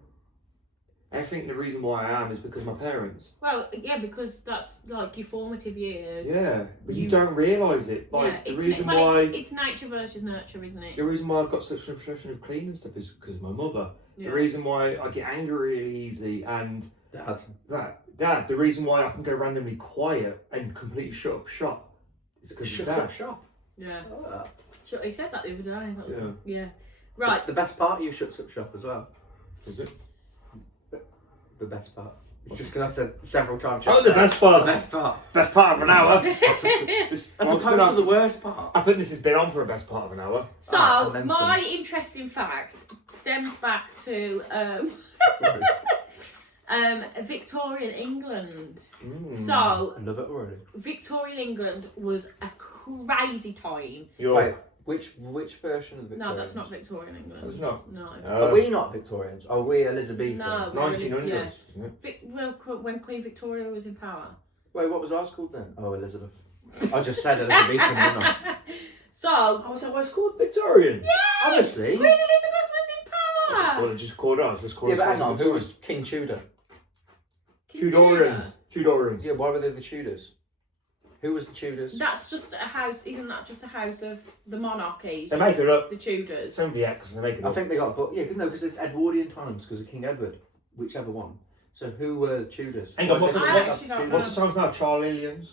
I think the reason why I am is because of my parents. Well, yeah, because that's like your formative years. Yeah, but you You- don't realise it. Like Yeah, the it's, reason well, why. it's nature versus nurture, isn't it? The reason why I've got such an obsession with clean and stuff is because of my mother. Yeah. The reason why I get angry really easy and Dad. Dad, the reason why I can go randomly quiet and completely shut up shop is because of Shut Dad. up shop. Yeah. I like that. Sure, he said that the other day. That's, Yeah. yeah. Right. The best part of you shuts up shop as well. Is it? The best part. It's just because I've said several times. Oh, just the there. best part. The best part. Best part of an hour. This As one's opposed been to on- the worst part. I think this has been on for a best part of an hour. So, and then my interesting fact stems back to Victorian England. So, I love it already. Victorian England was a crazy time. You're. Wait, which version of the No, that's not Victorian England. It's not. No. Are we not Victorians? Are we Elizabethan? No. 1900s, Yeah. isn't it? When Queen Victoria was in power. Wait, what was ours called then? Oh, Elizabeth. I just said Elizabethan, didn't I? So, Oh, is that why it's called Victorian? yes, Honestly? Queen Elizabeth Well, just called us. Just called Yeah, us. but hang on, who was King Tudor? Tudorians. Tudorians. Yeah, why were they the Tudors? Who was the Tudors? That's just a house, isn't that just a house of the monarchy? They make it up. The Tudors. Some of the X, they make it I up. think they got, but yeah, no, because it's Edwardian times because of King Edward, whichever one. So who were the Tudors? Hang on, I actually don't know. what's the times now? Charmeleons?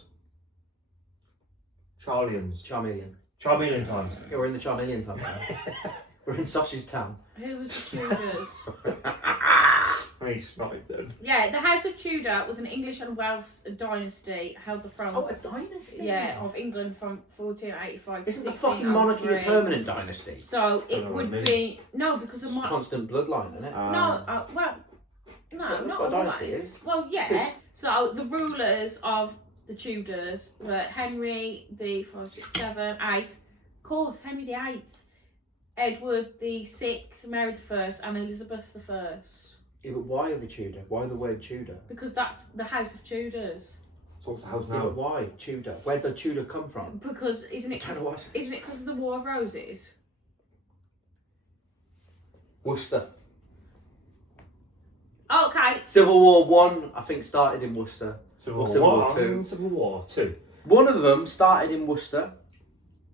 Charlians. Charmeleon times. Yeah, we're in the Charmeleon time now. We're in Sausage Town. Who was the Tudors? He snotted then. Yeah, the House of Tudor was an English and Welsh dynasty, held the throne. Oh, a dynasty? Yeah, of England from 1485 to Isn't the fucking monarchy a 1603. permanent dynasty? So it know what would I mean. be no because of It's a my constant bloodline, isn't it? no well no That's not what a dynasty always. is. Well yeah. So the rulers of the Tudors were Henry the 5, 6, 7, 8. Of course, Henry the 8th, Edward the 6th, Mary the 1st, and Elizabeth the 1st. Yeah, but why are the Tudor? Why the word Tudor? Because that's the House of Tudors. So what's the house Yeah, now? but why Tudor? Where did Tudor come from? Because isn't it? I don't know why. Isn't it because of the War of Roses? Worcester. Okay. Civil War 1, I think, started in Worcester. Civil Or Civil War 2. Civil War 2. One of them started in Worcester,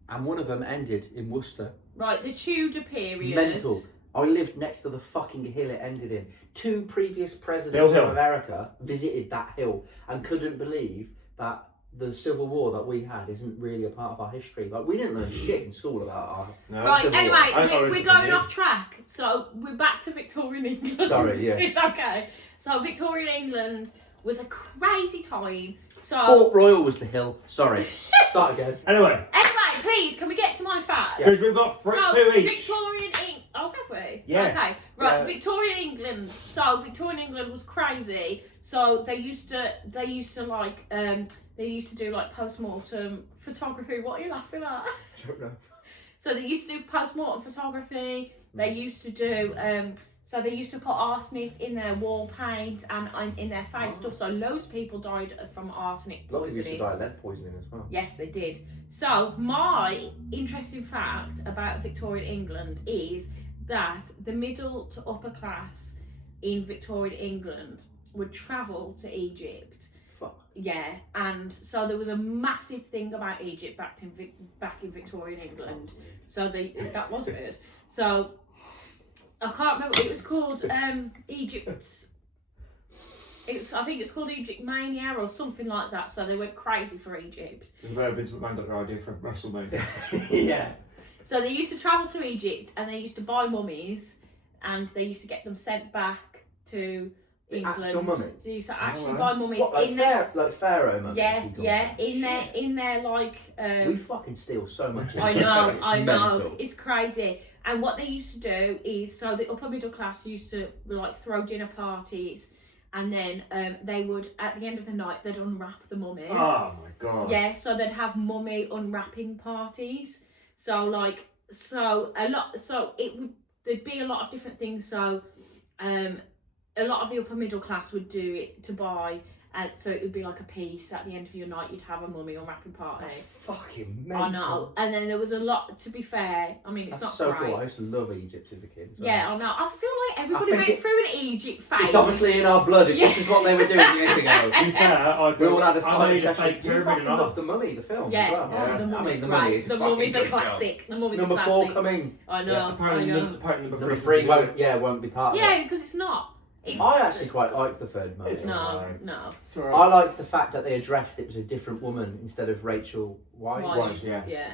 and one of them ended in Worcester. Right, the Tudor period. Mental. I lived next to the fucking hill it ended in. 2 previous presidents Hill. of America visited that hill and couldn't believe that the Civil War that we had isn't really a part of our history. Like, we didn't learn shit in school about our... No, Right, Civil War. I anyway, know we're it's going from off track. So we're back to Victorian England. Sorry, yeah. It's okay. So Victorian England was a crazy time. So Fort Royal was the hill. Sorry. Start again. Anyway, please, can we get to my fact? because we've got 2 each. Victorian England. Oh, have we? Yeah. Okay. Right. Yeah. Victorian England. So Victorian England was crazy. So they used to do like post-mortem photography. What are you laughing at? I don't know. So they used to do post-mortem photography. They used to do so they used to put arsenic in their wall paint and in their face stuff. So loads of people died from arsenic A lot of people used to poisoning. die of lead poisoning as well. Yes, they did. So my interesting fact about Victorian England is that the middle to upper class in Victorian England would travel to Egypt. Fuck. Yeah, and so there was a massive thing about Egypt back in Victorian England. So that was weird. So I can't remember. It was called Egypt. I think it's called Egypt Mania or something like that. So they went crazy for Egypt. This is where Vince McMahon got their idea for WrestleMania. Yeah. So they used to travel to Egypt and they used to buy mummies and they used to get them sent back to The England. actual mummies? They used to actually Alright. buy mummies What, like, in their like Pharaoh mummies? yeah, you talking yeah, about? in their like We fucking steal so much. I know, It's I know. mental. It's crazy. And what they used to do is, so the upper middle class used to like throw dinner parties, and then they would at the end of the night they'd unwrap the mummy. Oh my god. Yeah, so they'd have mummy unwrapping parties. So there'd be a lot of different things. So a lot of the upper middle class would do it to buy. And so it would be like a piece at the end of your night. You'd have a mummy unwrapping party. That's fucking mental. I know. And then there was a lot. To be fair, I mean, it's That's not so great. cool. I used to love Egypt as a kid. As well. Yeah, I know. I feel like everybody think went through an Egypt phase. It's obviously in our blood if Yeah. this is what they were doing years ago. To be fair, We all had a I slight made a obsession. fake You pyramid fucking in loved The art. Mummy, the film Yeah, as well. oh, the I mummy's mean, the great. Mummy is The fucking mummy's a good film. classic. The mummy's Number a 4 classic. coming. I know. Yeah, apparently, I know. apparently Number 3 won't be part of it. Yeah, because it's not. It's, I actually quite like the third Mummy. It's No, alright. no. It's alright. I liked the fact that they addressed it was a different woman instead of Rachel Weisz. Wise, yeah. yeah.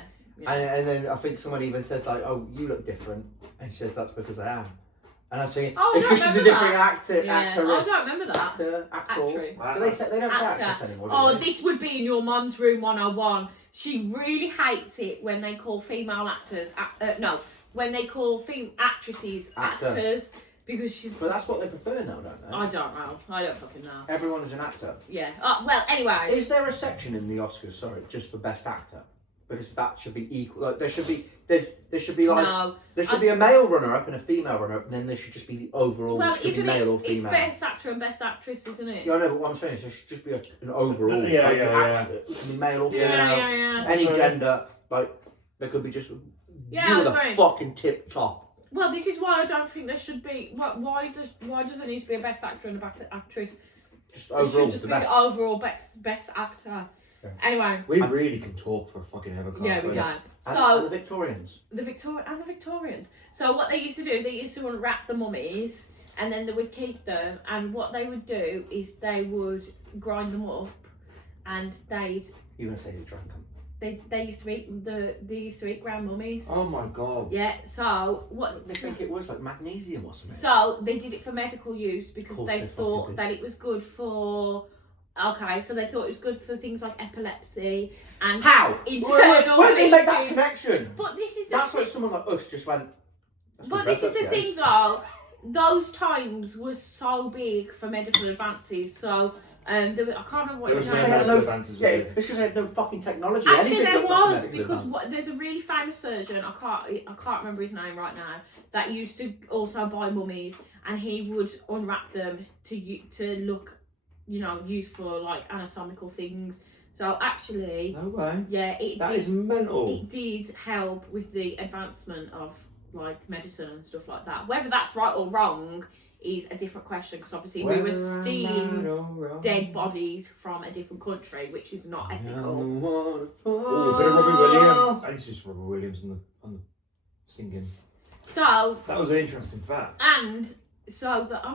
And then I think someone even says like, "Oh, you look different," and she says that's because I am. And I was thinking, Oh, I it's don't because she's a remember different actor. Yeah. Actress. I don't remember that. Actor. Actress. So they don't say Actor. actress anymore. do Oh, they? this would be in your mum's room 101. She really hates it when they call female actors, when they call actresses Actor. actors, because she's. But that's what they prefer now, don't they? I don't know. I don't fucking know. Everyone is an actor. Yeah. Well, anyway. Is there a section in the Oscars, sorry, just for best actor? Because that should be equal. Like there should be like No. there should be a male runner-up and a female runner-up, and then there should just be the overall, Well, which could be isn't male or it's female. best actor and best actress, isn't it? Yeah, I know, but what I'm saying is there should just be an overall. Yeah, like, yeah, actor. It can be male or female. Yeah. Yeah. Any gender, like there could be just Yeah, you I were the agree. fucking tip top. Well, this is why I don't think there should be. Why does there need to be a best actor and a best actress? Just It overall, should just the be best. overall best actor. Yeah. Anyway. We really can talk for a fucking ever. Yeah, we can. And So the Victorians. the Victorians. So what they used to do, they used to unwrap the mummies, and then they would keep them. And what they would do is they would grind them up, and You're gonna say they drank them. they used to eat ground mummies. Oh my god. Yeah. So what? They think it was like magnesium or something. So they did it for medical use because Course they they fucking thought did. that it was good for. Okay, so they thought it was good for things like epilepsy and How? internal Where did they make that bleeding. connection? But this is the That's thing. like someone like us just went. "That's But good this is the breakfast, thing, though. Those times were so big for medical advances. So I can't remember what There his was name no had was. medical advances. Yeah, was it's there? because they had no fucking technology. Actually, Anything there looked like was medically because advanced. there's a really famous surgeon. I can't remember his name right now. That used to also buy mummies, and he would unwrap them to look, used for like anatomical things. So actually, No way. yeah, That is mental. it did help with the advancement of like medicine and stuff like that. Whether that's right or wrong is a different question, because obviously we were Whether I'm stealing right or wrong. dead bodies from a different country, which is not ethical. Oh, a bit of Robbie Williams. I used to just Robbie Williams on the singing. So That was an interesting fact. I'm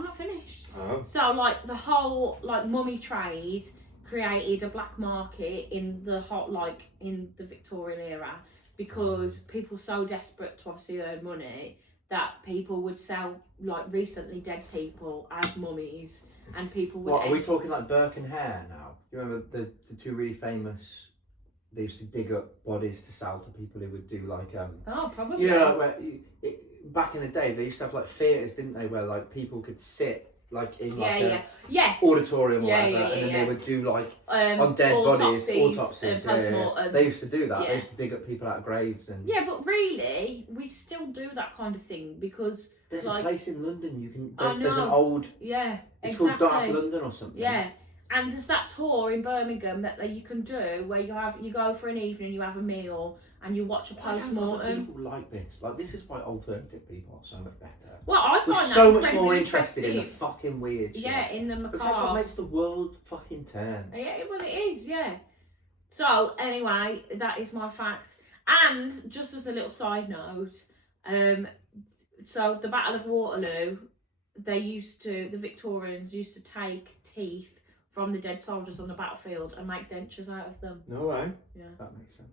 not finished. Oh. So like the whole like mummy trade created a black market in the Victorian era, because people were so desperate to obviously earn money that people would sell like recently dead people as mummies, and people would. What, are we talking like Burke and Hare now? You remember the two really famous? They used to dig up bodies to sell to people who would do like Oh, probably. back in the day they used to have like theatres, didn't they, where like people could sit like in like a Yes. auditorium or Yeah, whatever, yeah, and then yeah. they would do like on dead autopsies, bodies, autopsies. Yeah. postmortems. They used to do that. Yeah. They used to dig up people out of graves and. Yeah, but really, we still do that kind of thing because There's like, a place in London you can. I There's an know. old. yeah, It's exactly. called Dark London or something. Yeah, and there's that tour in Birmingham that you can do where you go for an evening, you have a meal, and you watch a Why don't other post-mortem. people like this? Like, this is why alternative people are so much better. Well, I find We're that so much incredibly more interested in the interesting. fucking weird shit. Yeah, in the Because that's what macabre. makes the world fucking turn. Yeah, well, it is. Yeah. So anyway, that is my fact. And just as a little side note, so the Battle of Waterloo, the Victorians used to take teeth from the dead soldiers on the battlefield and make dentures out of them. No way. Yeah. That makes sense.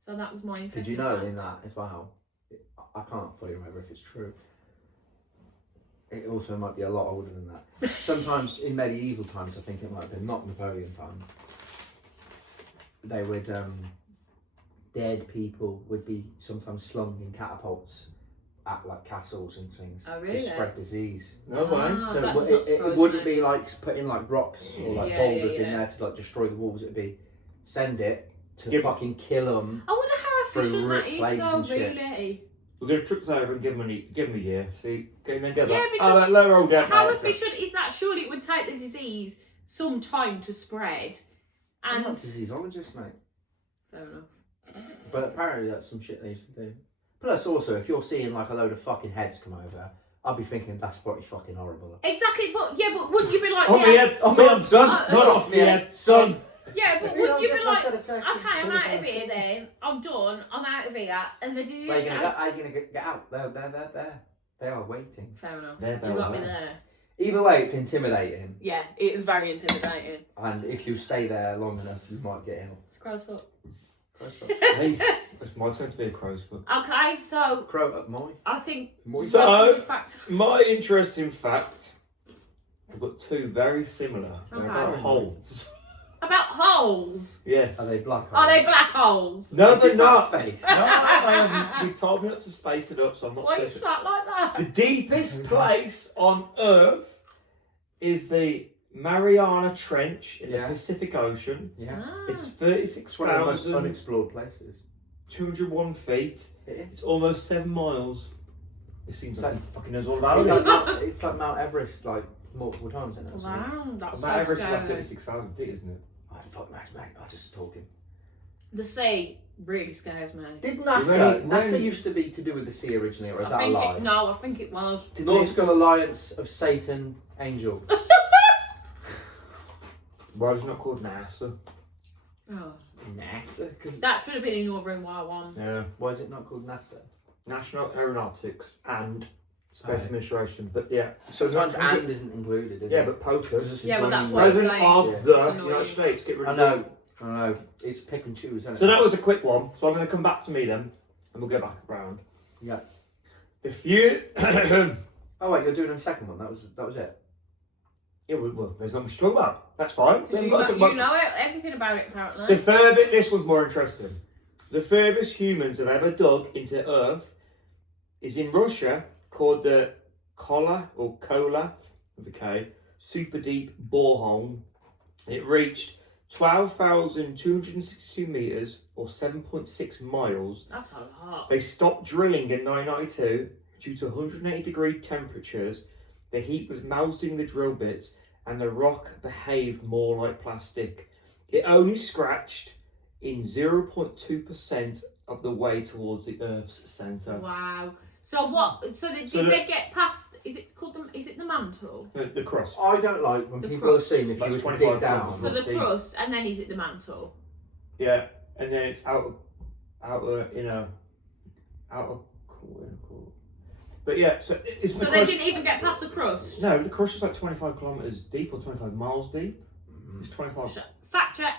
So that was my interesting Did you know fact. in that as well? I can't fully remember if it's true. It also might be a lot older than that. Sometimes in medieval times, I think it might have been, not Napoleon time, they would, dead people would be sometimes slung in catapults at like castles and things Oh, really? to spread disease. No way. Ah, So that does not it surprise wouldn't me. be like putting like rocks or like Yeah, boulders yeah, in yeah. there to like destroy the walls. It'd be send it to Give- fucking kill them. I wonder how Through efficient that rip is, plagues though, and shit. really. We're going to trick this over and give them a year. See, and then get Yeah, back. because that lower old death How rate. efficient is that? Surely it would take the disease some time to spread. I'm And not a diseaseologist, mate. fair enough. But apparently that's some shit they used to do. Plus, also, if you're seeing like a load of fucking heads come over, I'll be thinking that's pretty fucking horrible. Exactly, but wouldn't you be like, On yeah, the head, son. Uh, Not off the head, son. yeah, but wouldn't you be like, okay, I'm out of here. here then, I'm done, I'm out of here, and the disease. How are you gonna get out? There. They are waiting. Fair enough. There, You got me there. there. Either way, it's intimidating, Yeah, it is very intimidating. and if you stay there long enough, you might get ill. It's crow's foot. Hey, it's my turn to be a crow's foot. Okay, so Crow up, Moy. I think Moy. So- that's a good fact. My interesting fact, I've got two very similar. Okay. About holes. About holes. Yes. Are they black? Are they black holes? No, Is they're it not. that space? No, you've told me not to space it up, so I'm not Why is spacing that like that? The deepest place on Earth is the Mariana Trench in Yeah. the Pacific Ocean. Yeah. Ah. It's It's one of the most 36,201 unexplored places. feet. It is. It's almost 7 miles. It seems like he fucking knows all It's about like, it. it's like Mount Everest, like multiple times in it. Wow, that's Mount Everest is so like scary. 36,000 feet, isn't it? Oh, fuck knows, mate. I'm just talking. The sea really scares me. Did NASA Really? used to be to do with the sea originally, or is that a think lie? No, I think it was. Nautical Alliance of Satan Angel. Why is it not called NASA? Oh. NASA? Because That should have been in your room while I won. Yeah. why is it not called NASA? National Aeronautics and Space Right. Administration. But yeah. Sometimes I think and isn't included, is Yeah, it? but POTUS. Yeah, well, that's what it's President like. of Yeah. the It's annoying. United States. Get rid I of know. I know. It's pick and choose, isn't it? So that was a quick one. So I'm going to come back to me then, and we'll go back around. Yeah. If you, Oh wait, you're doing a second one. That was it. yeah, well, there's not much to talk about. That's fine. We Because haven't you, got to know, talk you about- know everything about it, apparently. The furthest, this one's more interesting. The furthest humans have ever dug into Earth is in Russia, called the Kola with a K, super deep borehole. It reached 12,262 meters or 7.6 miles. That's a lot. They stopped drilling in 1992 due to 180-degree temperatures. The heat was melting the drill bits and the rock behaved more like plastic. It only scratched in 0.2% of the way towards the Earth's centre. Wow. So what? So did they get past? Is it called the? Is it the mantle? The crust. I don't like when The people crust. assume if you That's were to 25 dig down. grams. So the deep. crust, and then is it the mantle? Yeah, and then it's outer core. But yeah, so it's the So they crust. didn't even get past the crust. No, the crust is like 25 kilometers deep or 25 miles deep. It's 25. Fact check.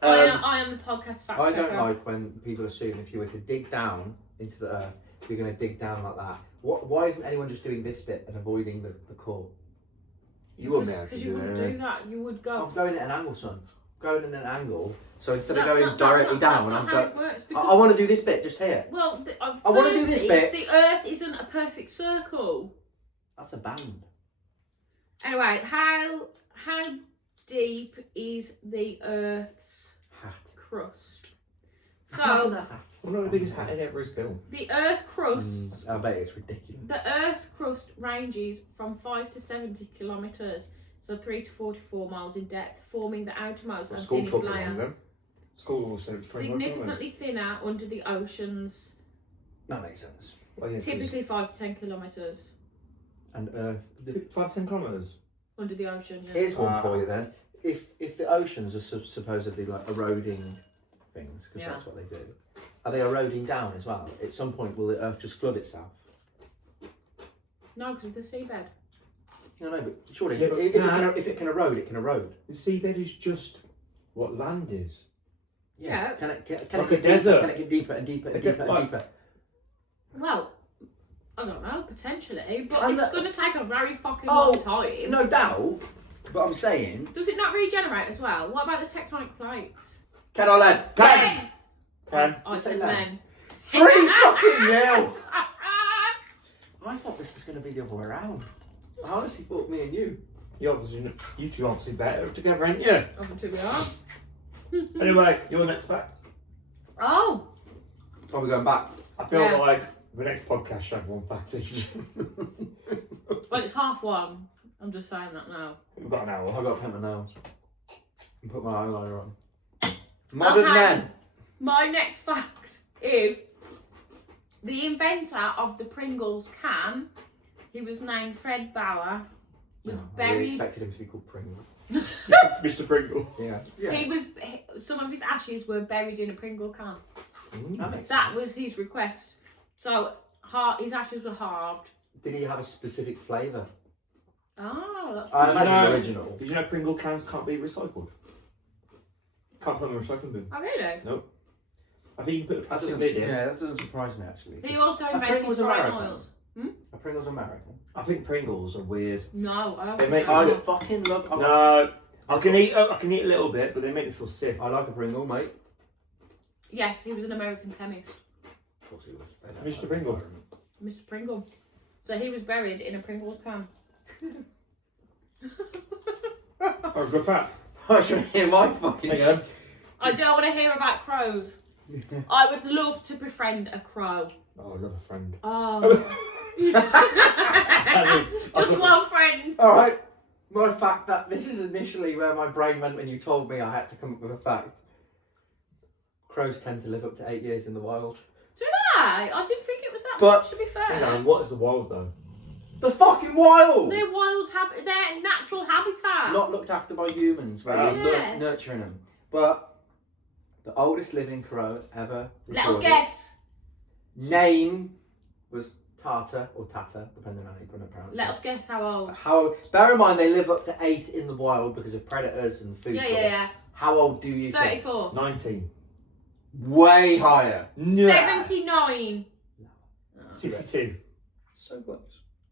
Um, I am the podcast fact I checker. don't like when people assume if you were to dig down into the earth, you're going to dig down like that. Why isn't anyone just doing this bit and avoiding the core? You wouldn't be able to Because you do wouldn't it. do that. You would go. I'm going at an angle, son. Going in an angle. So instead of That's going not- that's directly not- down, that's I'm not how going. it works, I because- want to do this bit just here. Well, I wanna do this firstly, bit. The Earth isn't a perfect circle. That's a band. Anyway, how deep is the Earth's Hat. crust? Imagine So that hat. One of the biggest hat ever is built. the Earth crust. I bet it's ridiculous. The Earth's crust ranges from 5 to 70 kilometres, so 3 to 44 miles in depth, forming the outermost and School thinnest took it layer. on them. School also 25 Significantly thinner under the oceans, That makes sense. Well, yeah, typically 5 to 10 kilometres And 5 10 kilometers. under the ocean. Yeah. here's one for you then. If the oceans are supposedly like eroding things, because Yeah. that's what they do, are they eroding down as well? At some point, will the Earth just flood itself? No, because of the seabed. No, but surely Yeah, but if it can erode, it can erode. The seabed is just what land is. Yeah. Can it Like get a deeper? desert. Can it get deeper and deeper and Like a- deeper and like- deeper? Well, I don't know, potentially, but And it's the- going to take a very fucking Oh, long time. No doubt. But I'm saying, Does it not regenerate as well? What about the tectonic plates? can I let Ken! Can. I You say said no. men. 3 fucking nil? I thought this was going to be the other way around. I honestly thought me and you. You two obviously better together, ain't you? Up until we are. Anyway, your next fact. Oh! Are we going back? I feel Yeah. like the next podcast should have one fact each. Well, it's 1:30. I'm just saying that now. We've got an hour. I've got to paint my nails and put my eyeliner on. Modern Okay. men. My next fact is the inventor of the Pringles can, he was named Fred Bauer, was I really buried. expected him to be called Pringle. Mr. Pringle. Yeah. Some of his ashes were buried in a Pringle can. That makes That sense. was his request. So his ashes were halved. Did he have a specific flavour? Oh, that's I good. imagine No. the original. Did you know Pringle cans can't be recycled? Can't put them in a recycling bin. Oh, really? I think you can put the That plastic doesn't, lid in. yeah, that doesn't surprise me actually. He also A invented Pringles frying American? oils. A Pringles American. I think Pringles are weird. No, I don't They think make- so. I fucking love. No, I can eat a little bit, but they make me feel sick. I like a Pringle, mate. Yes, he was an American chemist, Of course he was. Mr. Pringle. Mr. Pringle. So he was buried in a Pringles can. Oh, good fact. I should hear my fucking. Hang on. I don't want to hear about crows. I would love to befriend a crow. Oh, I love a friend. Oh. Just one friend. All right. My fact that this is initially where my brain went when you told me I had to come up with a fact. crows tend to live up to 8 years in the wild. Do they? I didn't think it was that But- much, to be fair. Hang on, what is the wild though? The fucking wild! Their their natural habitat. Not looked after by humans, where Oh. you're Yeah. nurturing them. But the oldest living crow ever Let us recorded, guess. name was Tata, or Tata, depending on how you pronounce it. Let us guess how old. Bear in mind, they live up to 8 in the wild because of predators and food source. Yeah. How old do you think? 34. 19. Way higher. 79. 62. So close.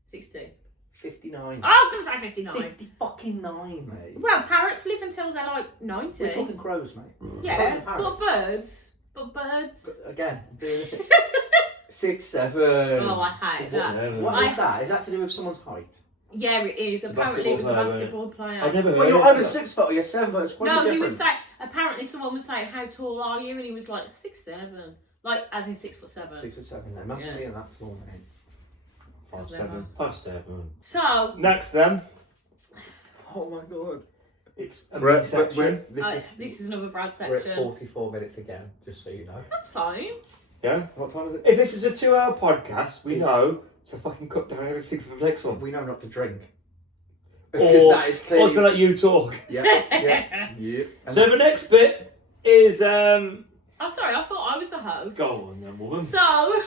60. 59. I was going to say 59. 50 fucking 9, mate. Well, parrots live until they're like 90. We're talking crows, mate. Crows Yeah, and parrots. but birds. But again, 6, 7. Oh, I hate that. What is that? Is that to do with someone's height? Yeah, it is. a Apparently, it was a basketball basketball player. I never heard Well, you're of either that. 6 foot or you're 7 foot. It's quite a No, he difference. was saying. Apparently, someone was saying, "How tall are you?" And he was like 6'7", like as in 6'7". 6 or 7. Imagine Yeah. being that tall, mate. 5'7". 5'7". So, Next then, Oh my god. it's a me section. this is another Brad We're at section. 44 minutes again, just so you know. That's fine. Yeah, what time is it? If this is a 2-hour podcast, we know to fucking cut down everything for the next one. We know not to drink. Or, Because that is or clearly... to let you talk. Yeah, yeah, yeah. And So the next bit is Oh, sorry, I thought I was the host. go on then, woman. So,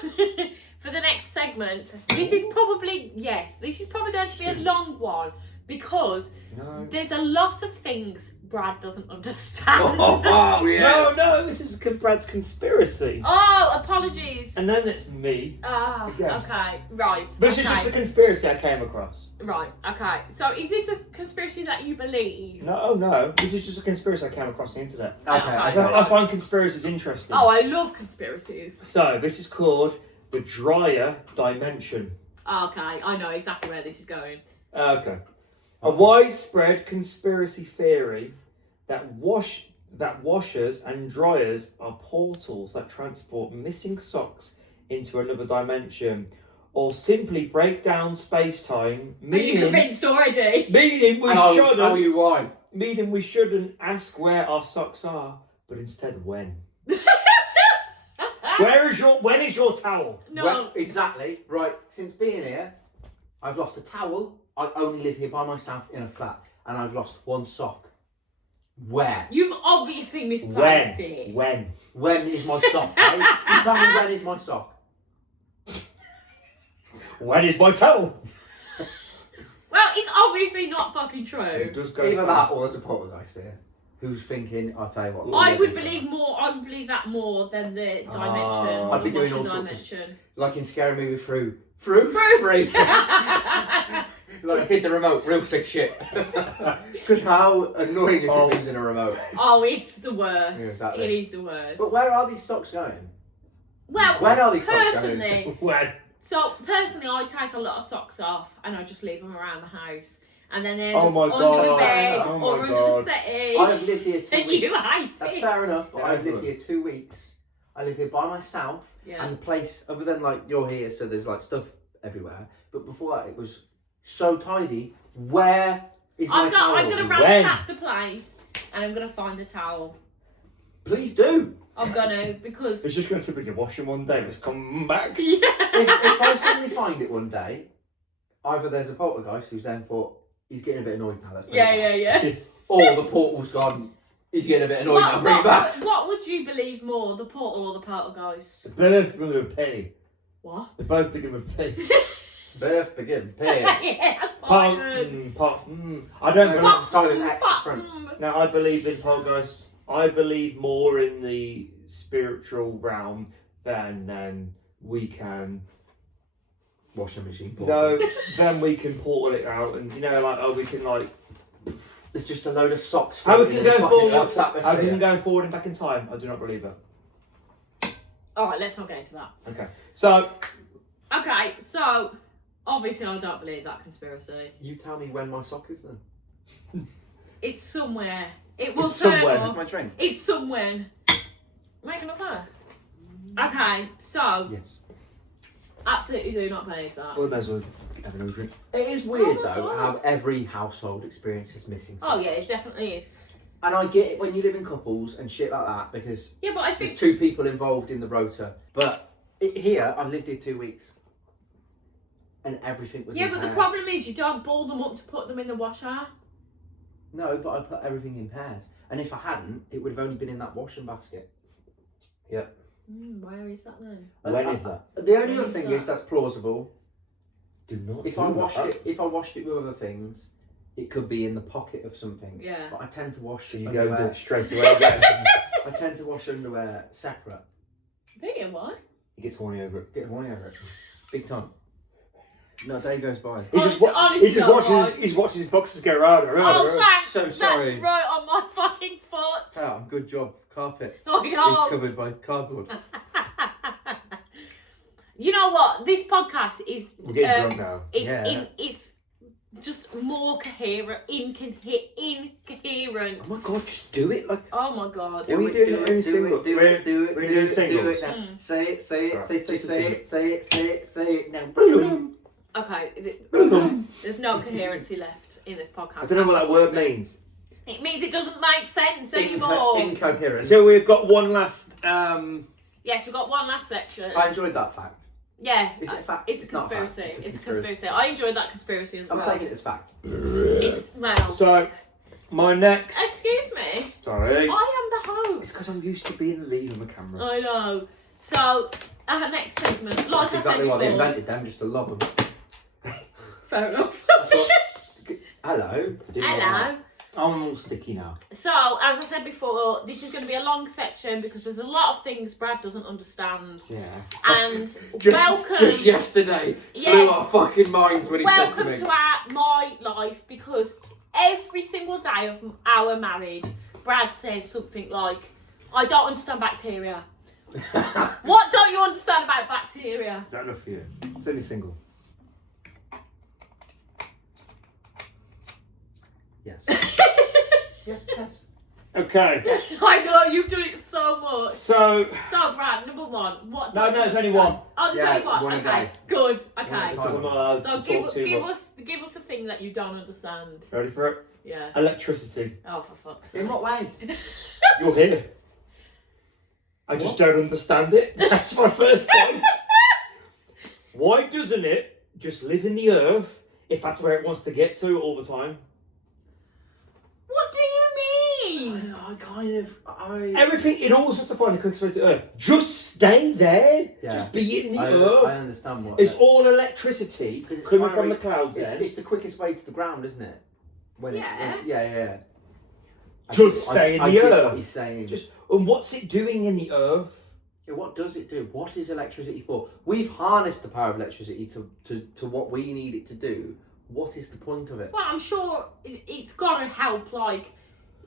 for the next segment, this is probably going to be a long one because No. there's a lot of things Brad doesn't understand. Oh, yeah. No, this is Brad's conspiracy. Oh, apologies. And then it's me. Ah, Yeah. okay, right. But this okay. is just a conspiracy I came across. Right, okay. So, is this a conspiracy that you believe? No. This is just a conspiracy I came across on the internet. Okay, Okay. I find conspiracies interesting. Oh, I love conspiracies. So, this is called the Dryer Dimension. Okay, I know exactly where this is going. Okay. A widespread conspiracy theory that washers and dryers are portals that transport missing socks into another dimension, or simply break down space-time, Are you convinced already? meaning we How shouldn't. are you right? Meaning we shouldn't ask where our socks are, but instead when. When is your towel? No. Well, exactly. Right. Since being here, I've lost a towel. I only live here by myself in a flat, and I've lost one sock. Where? You've obviously misplaced it. When is my sock? Eh? You tell me when is my sock? When is my towel? Well, it's obviously not fucking true. It does go Either fast. that or there's a poltergeist here. Who's thinking, I'll tell you what. I would believe that more than the dimension. I'd be the doing washing all sorts of- dimension. Like in Scary Movie Free. Like hit the remote, real sick shit. Because how annoying is it losing a remote? Oh, it's the worst. Yeah, exactly. It is the worst. But where are these socks going? Well, When are these socks personally, When? I take a lot of socks off and I just leave them around the house. And then they're Oh my under God. the bed Oh my or under God. the settee. I have lived here 2 and weeks. you hate That's it. fair enough, but Yeah, I've lived everyone. here 2 weeks. I live here by myself, Yeah. and the place, other than like you're here, so there's like stuff everywhere. But before that, it was so tidy. Where is my towel? I'm going to ransack the place and I'm going to find a towel. Please do. I'm going to, because... It's just going to be washing one day. Let's come back. Yeah. If I suddenly find it one day, either there's a poltergeist who's then thought he's getting a bit annoyed now. Let's bring it back. Yeah. Or the portal's gone. He's getting a bit annoyed now. Bring it back. What would you believe more, the portal or the poltergeist? The birth begin with P. What? They both begin with P. Birth begin. Pay. Yeah, that's fine. I don't No, believe. that's a solid X up front. No, I believe in poltergeists. I believe more in the spiritual realm than we can. Washing machine. No, then we can portal it out, and we can like. There's just a load of socks. How we floating can in go fucking forward? Earth's How we can atmosphere. go forward and back in time? I do not believe it. Alright, let's not get into that. Okay, so Okay, so obviously I don't believe that conspiracy. You tell me when my sock is then. It's somewhere. It will It's turn somewhere. Where's up. my drink? It's somewhere. Make another. Okay, so Yes. absolutely do not believe that. we may as well have another drink. It is weird Oh my though God. how every household experiences missing socks. Oh yeah, it definitely is. And I get it when you live in couples and shit like that because Yeah, but I think there's 2 people involved in the rota. But here, I've lived here 2 weeks. And everything was in but the pairs. problem is you don't ball them up to put them in the washer. No, but I put everything in pairs. And if I hadn't, it would have only been in that washing basket. Yep. Where is that then? When is that? The only When other is thing that? is that's plausible. Do not. If I washed it with other things, it could be in the pocket of something. Yeah. But I tend to wash So you underwear. go and do it straight away again. I tend to wash underwear separate. Do you? Why? He gets horny over it. Get horny over it. Big time. No day goes by. Honestly, He just watches. He's watching his boxes go round and round. Oh, thanks. So sorry. That's right on my fucking foot. Oh, good job. Carpet I is know. covered by cardboard. You know what? This podcast is. We're getting drunk now. It's just more coherent, incoherent. Oh my god, just do it. Like, Oh my god. What are you doing? We're doing singles. Mm. Say it, Right, say just it. Now. Okay, there's no coherency left in this podcast. I don't know what that word means. It means it doesn't make sense anymore. Incoherent. So we've got one last. Yes, we've got one last section. I enjoyed that fact. Yeah. Is it a fact? It's a not a fact. conspiracy. It's a conspiracy. I enjoyed that conspiracy as well. I'm taking it as fact. It's, well. So, my next. Excuse me. Sorry. I am the host. It's because I'm used to being the lead on the camera. I know. So, our next segment, like That's I exactly said why they before. invented them, just to lob them. Fair enough. Hello. Hello. I'm all sticky now. So, as I said before, this is going to be a long section because there's a lot of things Brad doesn't understand. Yeah. And welcome. Just yesterday, blew our fucking minds when he said to Welcome me. to my life, because every single day of our marriage, Brad says something like, I don't understand bacteria. What don't you understand about bacteria? Is that enough for you? It's only single. Yes. Yes. Okay. I know, you've done it so much. So. So, Brad, number one, what No, don't you it's only understand? one. Oh, there's Yeah, only one. one a Okay, day. good. One Okay. at a time. I'm not allowed So to talk too much. give us a thing that you don't understand. Ready for it? Yeah. Electricity. Oh, for fuck's sake. In what way? You're here. I just don't understand it. That's my first point. Why doesn't it just live in the earth if that's where it wants to get to all the time? What do you mean? I kind of. Everything, it always wants to find the quickest way to earth. Just stay there. Yeah. Just be in the I earth. understand what. It's all electricity 'Cause it's coming trying to from the reach- clouds then. It's the quickest way to the ground, isn't it? Yeah. Yeah. Just stay in I the get earth. What you're saying. And what's it doing in the earth? Yeah, what does it do? What is electricity for? We've harnessed the power of electricity to what we need it to do. What is the point of it? Well, I'm sure it's got to help, like,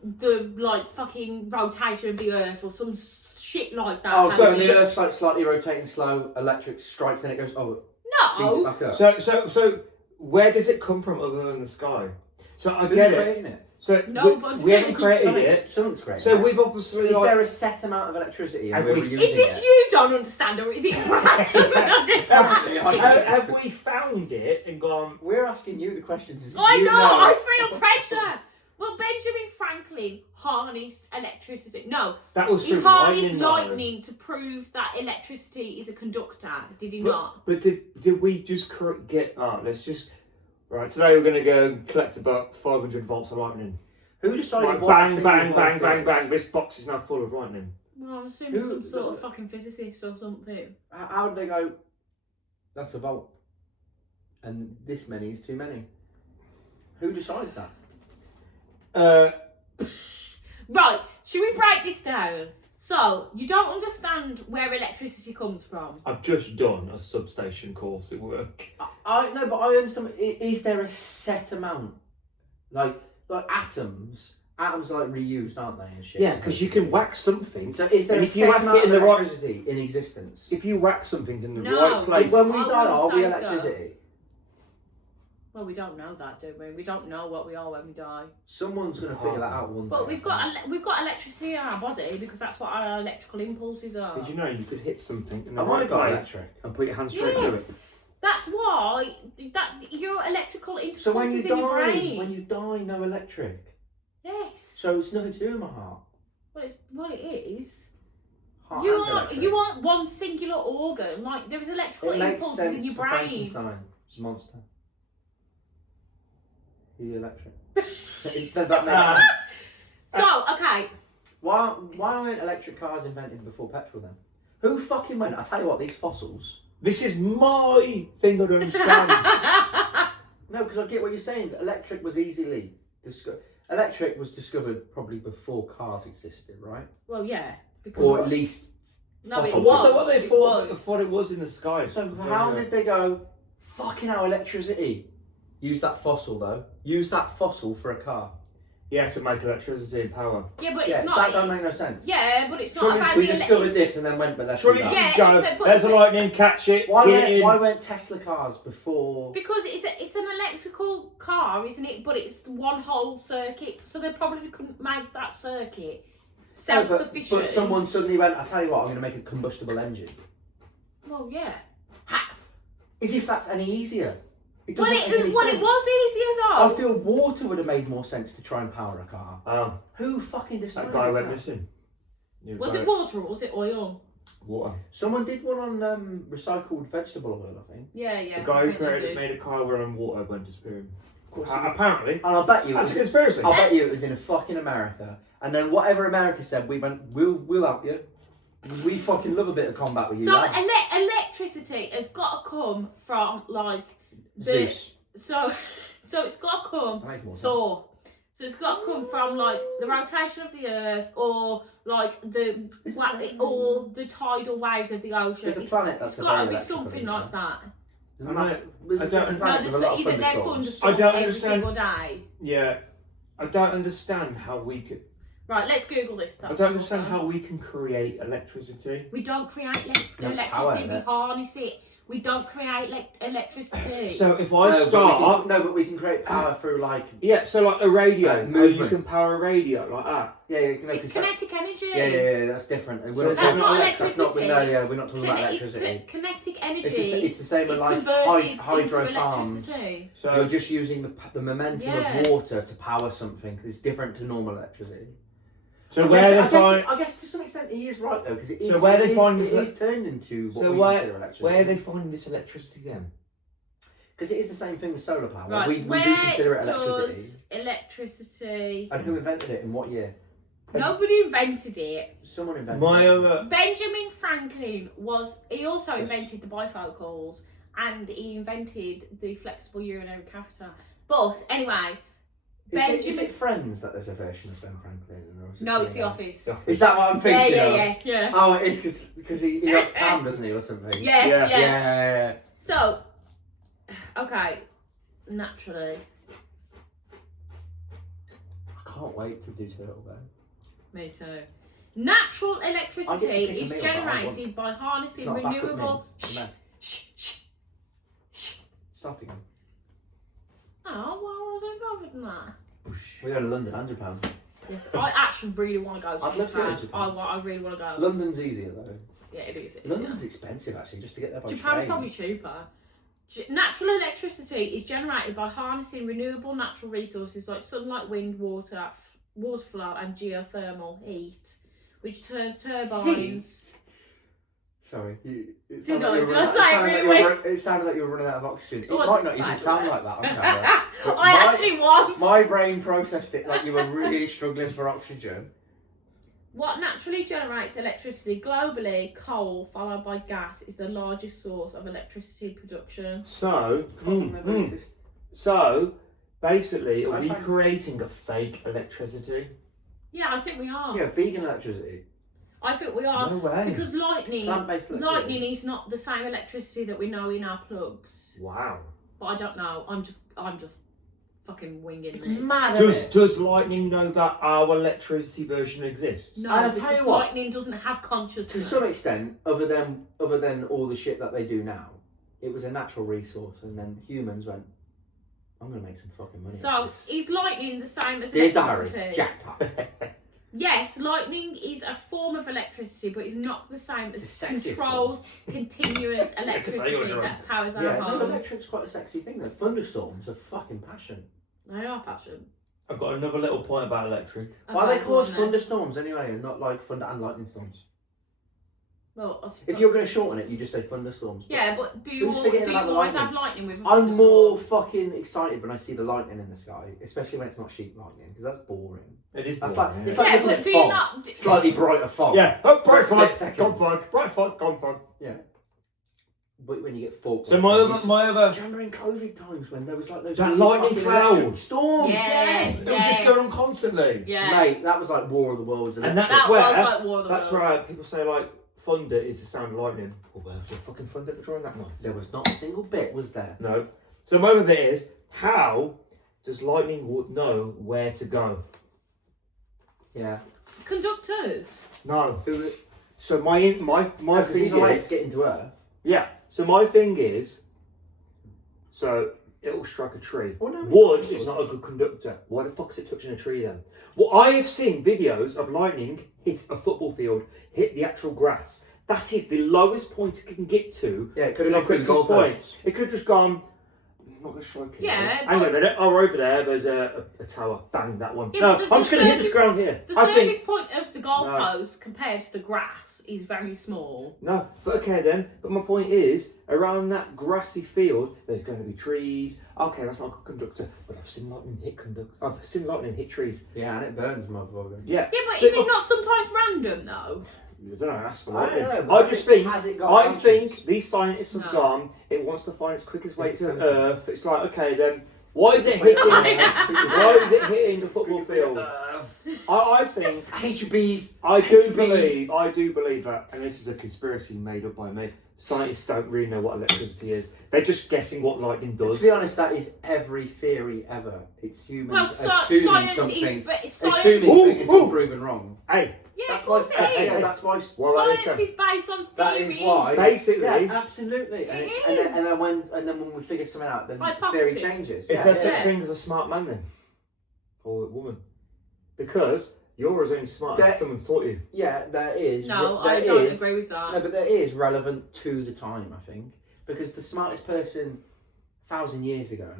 the fucking rotation of the earth or some shit like that. Oh, so when hasn't the it? Earth's like slightly rotating slow, electric strikes, then it goes, speeds it No. back up. So where does it come from other than the sky? So I Who's get it. creating it? So Nobody's we haven't creating created it. Someone's creating So it. we've obviously Is like, there a set amount of electricity and Have we're we- reusing Is this it? you don't understand, or is it Brad doesn't Definitely, I understand? do. have we found it and gone? We're asking you the questions. I You know, I feel pressure. Well, Benjamin Franklin harnessed electricity. No, That was he through harnessed lightning, though. lightning to prove that electricity is a conductor. Did he not? But did we just get? Let's just right. Today we're going to go collect about 500 volts of lightning. Who decided Like, what bang, single bang, volt bang, bang, was? bang. This box is now full of lightning. Well, I'm assuming Who- some sort of fucking physicist or something. How did they go, that's a volt, and this many is too many? Who decides that? Right, should we break this down? So, you don't understand where electricity comes from. I've just done a substation course at work. I no, but I understand. Is there a set amount, like atoms? Atoms are like reused, aren't they? And shit. Yeah, because you can whack something. So is there and a if you set whack amount it in of the right, electricity in existence? if you whack something in the No. right place, When we I die, are we wouldn't say so. electricity? Well, we don't know that, do we? We don't know what we are when we die. Someone's going to figure that out one day. But we've got electricity in our body because that's what our electrical impulses are. did you know you could hit something in the Am I right got place electric? and put your hand straight through Yes, it? that's why your electrical impulses So when you in your die, brain. no electric. Yes. So it's nothing to do with my heart. Well, it is. Heart You and aren't. electric. You aren't one singular organ. Like there is electrical It makes impulses sense in your for brain. Frankenstein. It's a monster. He's electric. that makes sense. So okay. Why weren't electric cars invented before petrol then? Who fucking went? I tell you what, these fossils. This is my thing I don't understand. No, because I get what you're saying. Electric was easily electric was discovered probably before cars existed, right? Well, yeah. Because Or at least. No, it fossil was. fuels. What they It thought, was. thought it was in the sky. So how did they go? Fucking hell, electricity. Use that fossil though. Use that fossil for a car. Yeah, to make electricity and power. yeah, but Yeah, it's not. that don't make no sense. Yeah, but it's not Surely about We the discovered this and then went, but let's do Surely that. Yeah, just go, it's a- but there's a it's a- lightning, catch it, get in. Why weren't Tesla cars before? Because it's an electrical car, isn't it? But it's one whole circuit, so they probably couldn't make that circuit self-sufficient. But someone suddenly went, I tell you what, I'm going to make a combustible engine. Well, yeah. As if that's any easier. It Well, doesn't make any it sense. was easier I though. feel water would have made more sense to try and power a car. Who fucking decided That guy went that? missing. Was it water or was it oil? Water. Someone did one on recycled vegetable oil, I think. Yeah, yeah. The guy I who think they created, did. made a car run on water went disappearing. Of course. Apparently. And I'll bet you it That's a was, conspiracy. I'll bet you it was in fucking America. And then whatever America said, we went, we'll help you. We fucking love a bit of combat with you. So lads. electricity has got to come from like the Zeus. so it's got to come That makes more sense. Thor. So it's got to come from like the rotation of the Earth or like or the tidal waves of the ocean. There's a planet that's It's got to very be electrical, something isn't like there? that. There's a I massive- don't- there's I a don't- planet with a lot of Isn't there thunderstorms. thunderstorms I don't every understand. single day? Yeah. I don't understand how we could. Right, let's Google this. I don't understand how we can create electricity. We don't create No power electricity, in we it. harness it. We don't create electricity. So if No, I but we start. can, but we can create power through like Yeah, so like a radio. Like How you movement. can power a radio like that. It's kinetic energy. Yeah, that's different. We're So not that's talking not about electricity. That's not, no, yeah, we're not talking about It's electricity. kinetic energy. It's the same as is like converted hydro into farms. electricity. So You're just using the momentum Yeah. of water to power something. It's different to normal electricity. so I where guess, they I, find. guess, I guess to some extent he is right though, because it is. So where it they is- find it this is turned into what So we where consider electricity. where are they finding this electricity then? Because it is the same thing with solar power. Right, We where do consider it electricity. does electricity? And who invented it in what year? Nobody invented it. Someone invented My it. other. Benjamin Franklin he also Yes. invented the bifocals and he invented the flexible urinary catheter. But anyway, Is it Friends that there's a version of Ben Franklin? Or is it no, it's something The else? Office. Is that what I'm thinking of? Yeah. Oh, it is because he got Pam, doesn't he, or something? Yeah. Yeah. So, okay, naturally, I can't wait to do Turtle Bear. me too. Natural I get to electricity pick a is meal, but I generated by It's harnessing not a backup renewable. meal. No. Start again. Oh, well, I wasn't involved in that. We go to London and Japan. Yes, I actually really want to go to I'd love to go to Japan. Japan. I really want to go. London's easier though. Yeah, it is. London's expensive actually, just to get there by Japan's train. probably cheaper. Natural electricity is generated by harnessing renewable natural resources like sunlight, wind, water flow, and geothermal heat, which turns turbines. Sorry, it Did I? you were Did running- I say it really well? it sounded like you were running out of oxygen. It Oh, I might just not even like sound that. like that on camera. but I actually was. My brain processed it like you were really struggling for oxygen. What naturally generates electricity globally, coal followed by gas, is the largest source of electricity production. So. Coal never existed. So basically, are I we find- creating a fake electricity? Yeah, I think we are. Yeah, vegan electricity. I think we are. No way. Because lightning Plant-based electricity. is not the same electricity that we know in our plugs. Wow. But I don't know. I'm just fucking winging It's this. mad, isn't it? Does lightning know that our electricity version exists? No, And I'll tell because you what, lightning doesn't have To consciousness. some extent, other than all the shit that they do now, it was a natural resource, and then humans went, "I'm gonna make some fucking money." So off this." is lightning the same as Dear electricity? diary, jackpot. Yes, lightning is a form of electricity, but it's not the same It's as the sexiest controlled, continuous Tell you electricity what you're that powers our Yeah, no, home. electric's quite a sexy thing. Though thunderstorms are fucking passion. They are passion. I've got another little point about electric. Why are they called go on then. thunderstorms anyway, and not like thunder and lightning storms? Well, If you're going to shorten it, you just say thunderstorms. yeah, but do you Who's forgetting about the always lightning? have lightning with a I'm more thunderstorm? fucking excited when I see the lightning in the sky, especially when it's not sheep lightning, because that's boring. It is That's boring, like it's yeah. like Yeah, looking but at do you fog. not? Slightly brighter fog. Yeah, oh, For a bright split fog, second. gone fog, bright fog, gone fog. Yeah. But when you get fog. So my other, Do you remember in COVID times when there was like those That really lightning fucking cloud. electric storms? Yes, It was just going on constantly. Yeah. Mate, that was like War of the Worlds. And that's That where was like War of the that's Worlds. where people say like thunder is the sound of lightning. Oh, well, was there fucking thunder ever during that night? There was not a single bit, was there? No. So my other bit is, how does lightning know where to go? Yeah. Conductors. No. Who? So my Because thing either way, it's is, getting to Earth. yeah. So my thing is, so it'll strike a tree. Oh, no, Wood it is doesn't. not a good conductor. Why the fuck's it touching a tree then? Well, I have seen videos of lightning hit a football field, hit the actual grass. That is the lowest point it can get to. Yeah, it could to have the gone through the quickest point. goalposts. It could have just gone. I'm not going to strike it. Yeah, Hang on a but- minute. Oh, over there, there's a tower. Bang, that one. Yeah, no, but the I'm just going to hit this surface- ground here. The I surface think. point of the goalpost compared to the grass is very small. No, but okay then. But my point is, around that grassy field, there's going to be trees. Okay, that's not a good conductor, but I've seen lightning hit trees. Yeah, and it burns, motherfucker. Yeah. Yeah, but So- is it not sometimes random though? I don't know. That's for I lightning. don't know, I but just think. has it got I conscience? think these scientists have No. gone. It wants to find its quickest way Is to it Earth. It's like, okay, then why is it Quickest hitting? way to Earth. Why is it hitting the football field? I think. I hate you, bees. I hate do you, bees. believe that, and this is a conspiracy made up by me. Scientists don't really know what electricity is. They're just guessing what lightning does. To be honest, that is every theory ever. It's humans Well, assuming science something, is, but science, assuming Ooh, something until ooh. proven wrong. Hey, yeah, That's of course why. it is. Yeah, that's why. what about Science this? is based on That theories. is why. Basically, Yeah, absolutely. And, It it's, is. and then when we figure something out, then the theory Hypothesis. changes. is Yeah, there yeah. such thing as a smart man then, or a woman? Because you're as only smart There- as someone's taught you. Yeah, there is. No, there I don't is- agree with that. No, but there is relevant to the time, I think, because the smartest person 1,000 years ago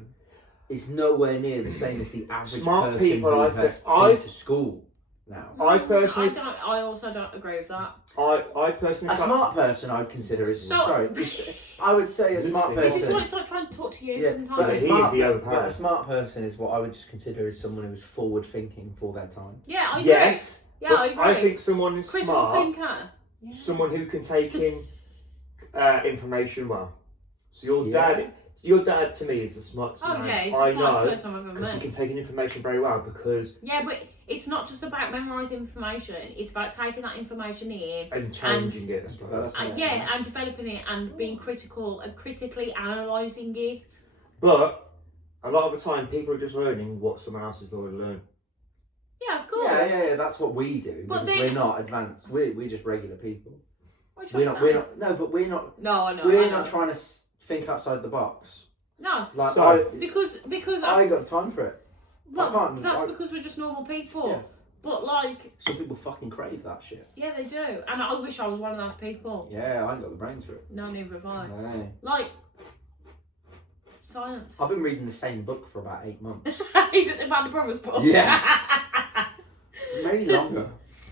is nowhere near the same as the average Smart person people, who I has think- I- been to school now. I personally- I also don't agree with that. I personally. A smart person, I'd consider is So- sorry. I would say a smart This This is person. what it's like trying to talk to you Yeah, sometimes. but a He is smart, the overpowered. but a smart person is what I would just consider as someone who is forward thinking for their time. Yeah, I agree. Yes. Yeah, but I agree. I think someone is Critical smart. thinker. Someone who can take in information well. So Yeah. your dad to me is the smartest Oh man yeah, he's the I smartest know, person I've ever because he met. can take in information very well. Because Yeah, but it's not just about memorising information. It's about taking that information in and changing it, I suppose. developing and and developing it and being critical and critically analysing it. But a lot of the time, people are just learning what someone else has already learned. Yeah, of course. Yeah, that's what we do. But Because then- we're not advanced. We're just regular people. What We're should not. I We're say? not. No, but we're not. No, I know. We're I know. not trying to think outside the box. No, Like So- because I ain't got the time for it. well, can't- that's I- because we're just normal people. Yeah. But like, Some people fucking crave that shit. yeah, they do, and I wish I was one of those people. Yeah, I ain't got the brains for it. No, neither have I. No. Like science. I've been reading the same book for about 8 months. Is it the Band of Brothers book? Yeah. Maybe longer.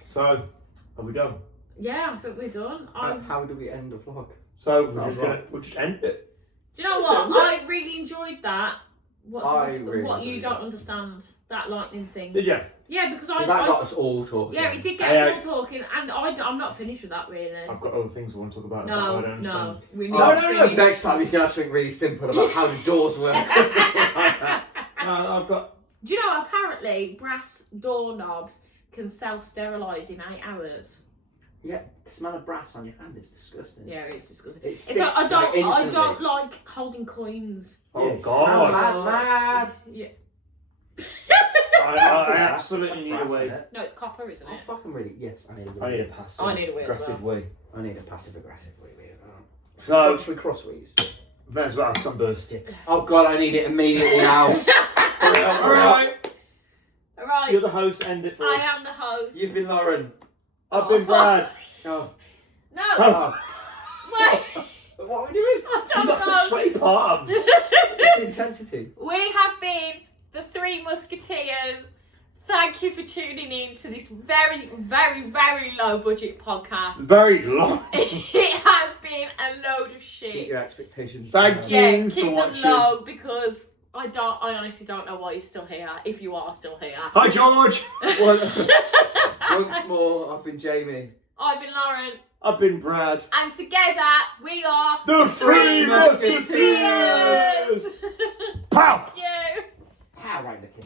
So, are we done? Yeah, I think we're done. How do we end the vlog? So Sounds right. we'll just end it. Do you know Listen, what? I really enjoyed that. I really what you enjoyed don't it. understand, that lightning thing. Did you? Yeah, because Because that got us all talking. Yeah, it did get Hey, us all talking, and I'm not finished with that really. I've got other things I want to talk about. No, I don't no, understand. we need Oh, to no. finish. Next time he's going to have something really simple about how the doors work or something like that. No, I've got. Do you know apparently brass doorknobs can self-sterilise in 8 hours? Yeah, the smell of brass on your hand is disgusting. Yeah, it's disgusting. It It's like, sticks I instantly. don't like holding coins. Oh Yes. God! Mad. Yeah. I absolutely need a Brass, way. innit? No, it's copper, isn't I it? fucking really. Yes, I need a wee. I need a passive. I need a wee as aggressive well. way. I need a passive aggressive wee as well. So Should we cross wheeze? may as well have some burst. Oh god, I need it immediately now. Hurry up, hurry up. Right, You're the host. End it for I us. am the host. You've been Lauren. I've been Brad. Oh. No, Oh. wait, What are we doing? I You've don't got such know. sweaty palms. It's the intensity. We have been the three Three Musketeers. Thank you for tuning in to this very, very, very low budget podcast. Very long. It has been a load of shit. Keep your expectations Thank down. you. Yeah, for keep them watching. low because I honestly don't know why you're still here. If you are still here. Hi, George. Once more, I've been Jamie. I've been Lauren. I've been Brad. And together we are The Three Musketeers. Musketeers. Pow! You. Pow right in the kitchen.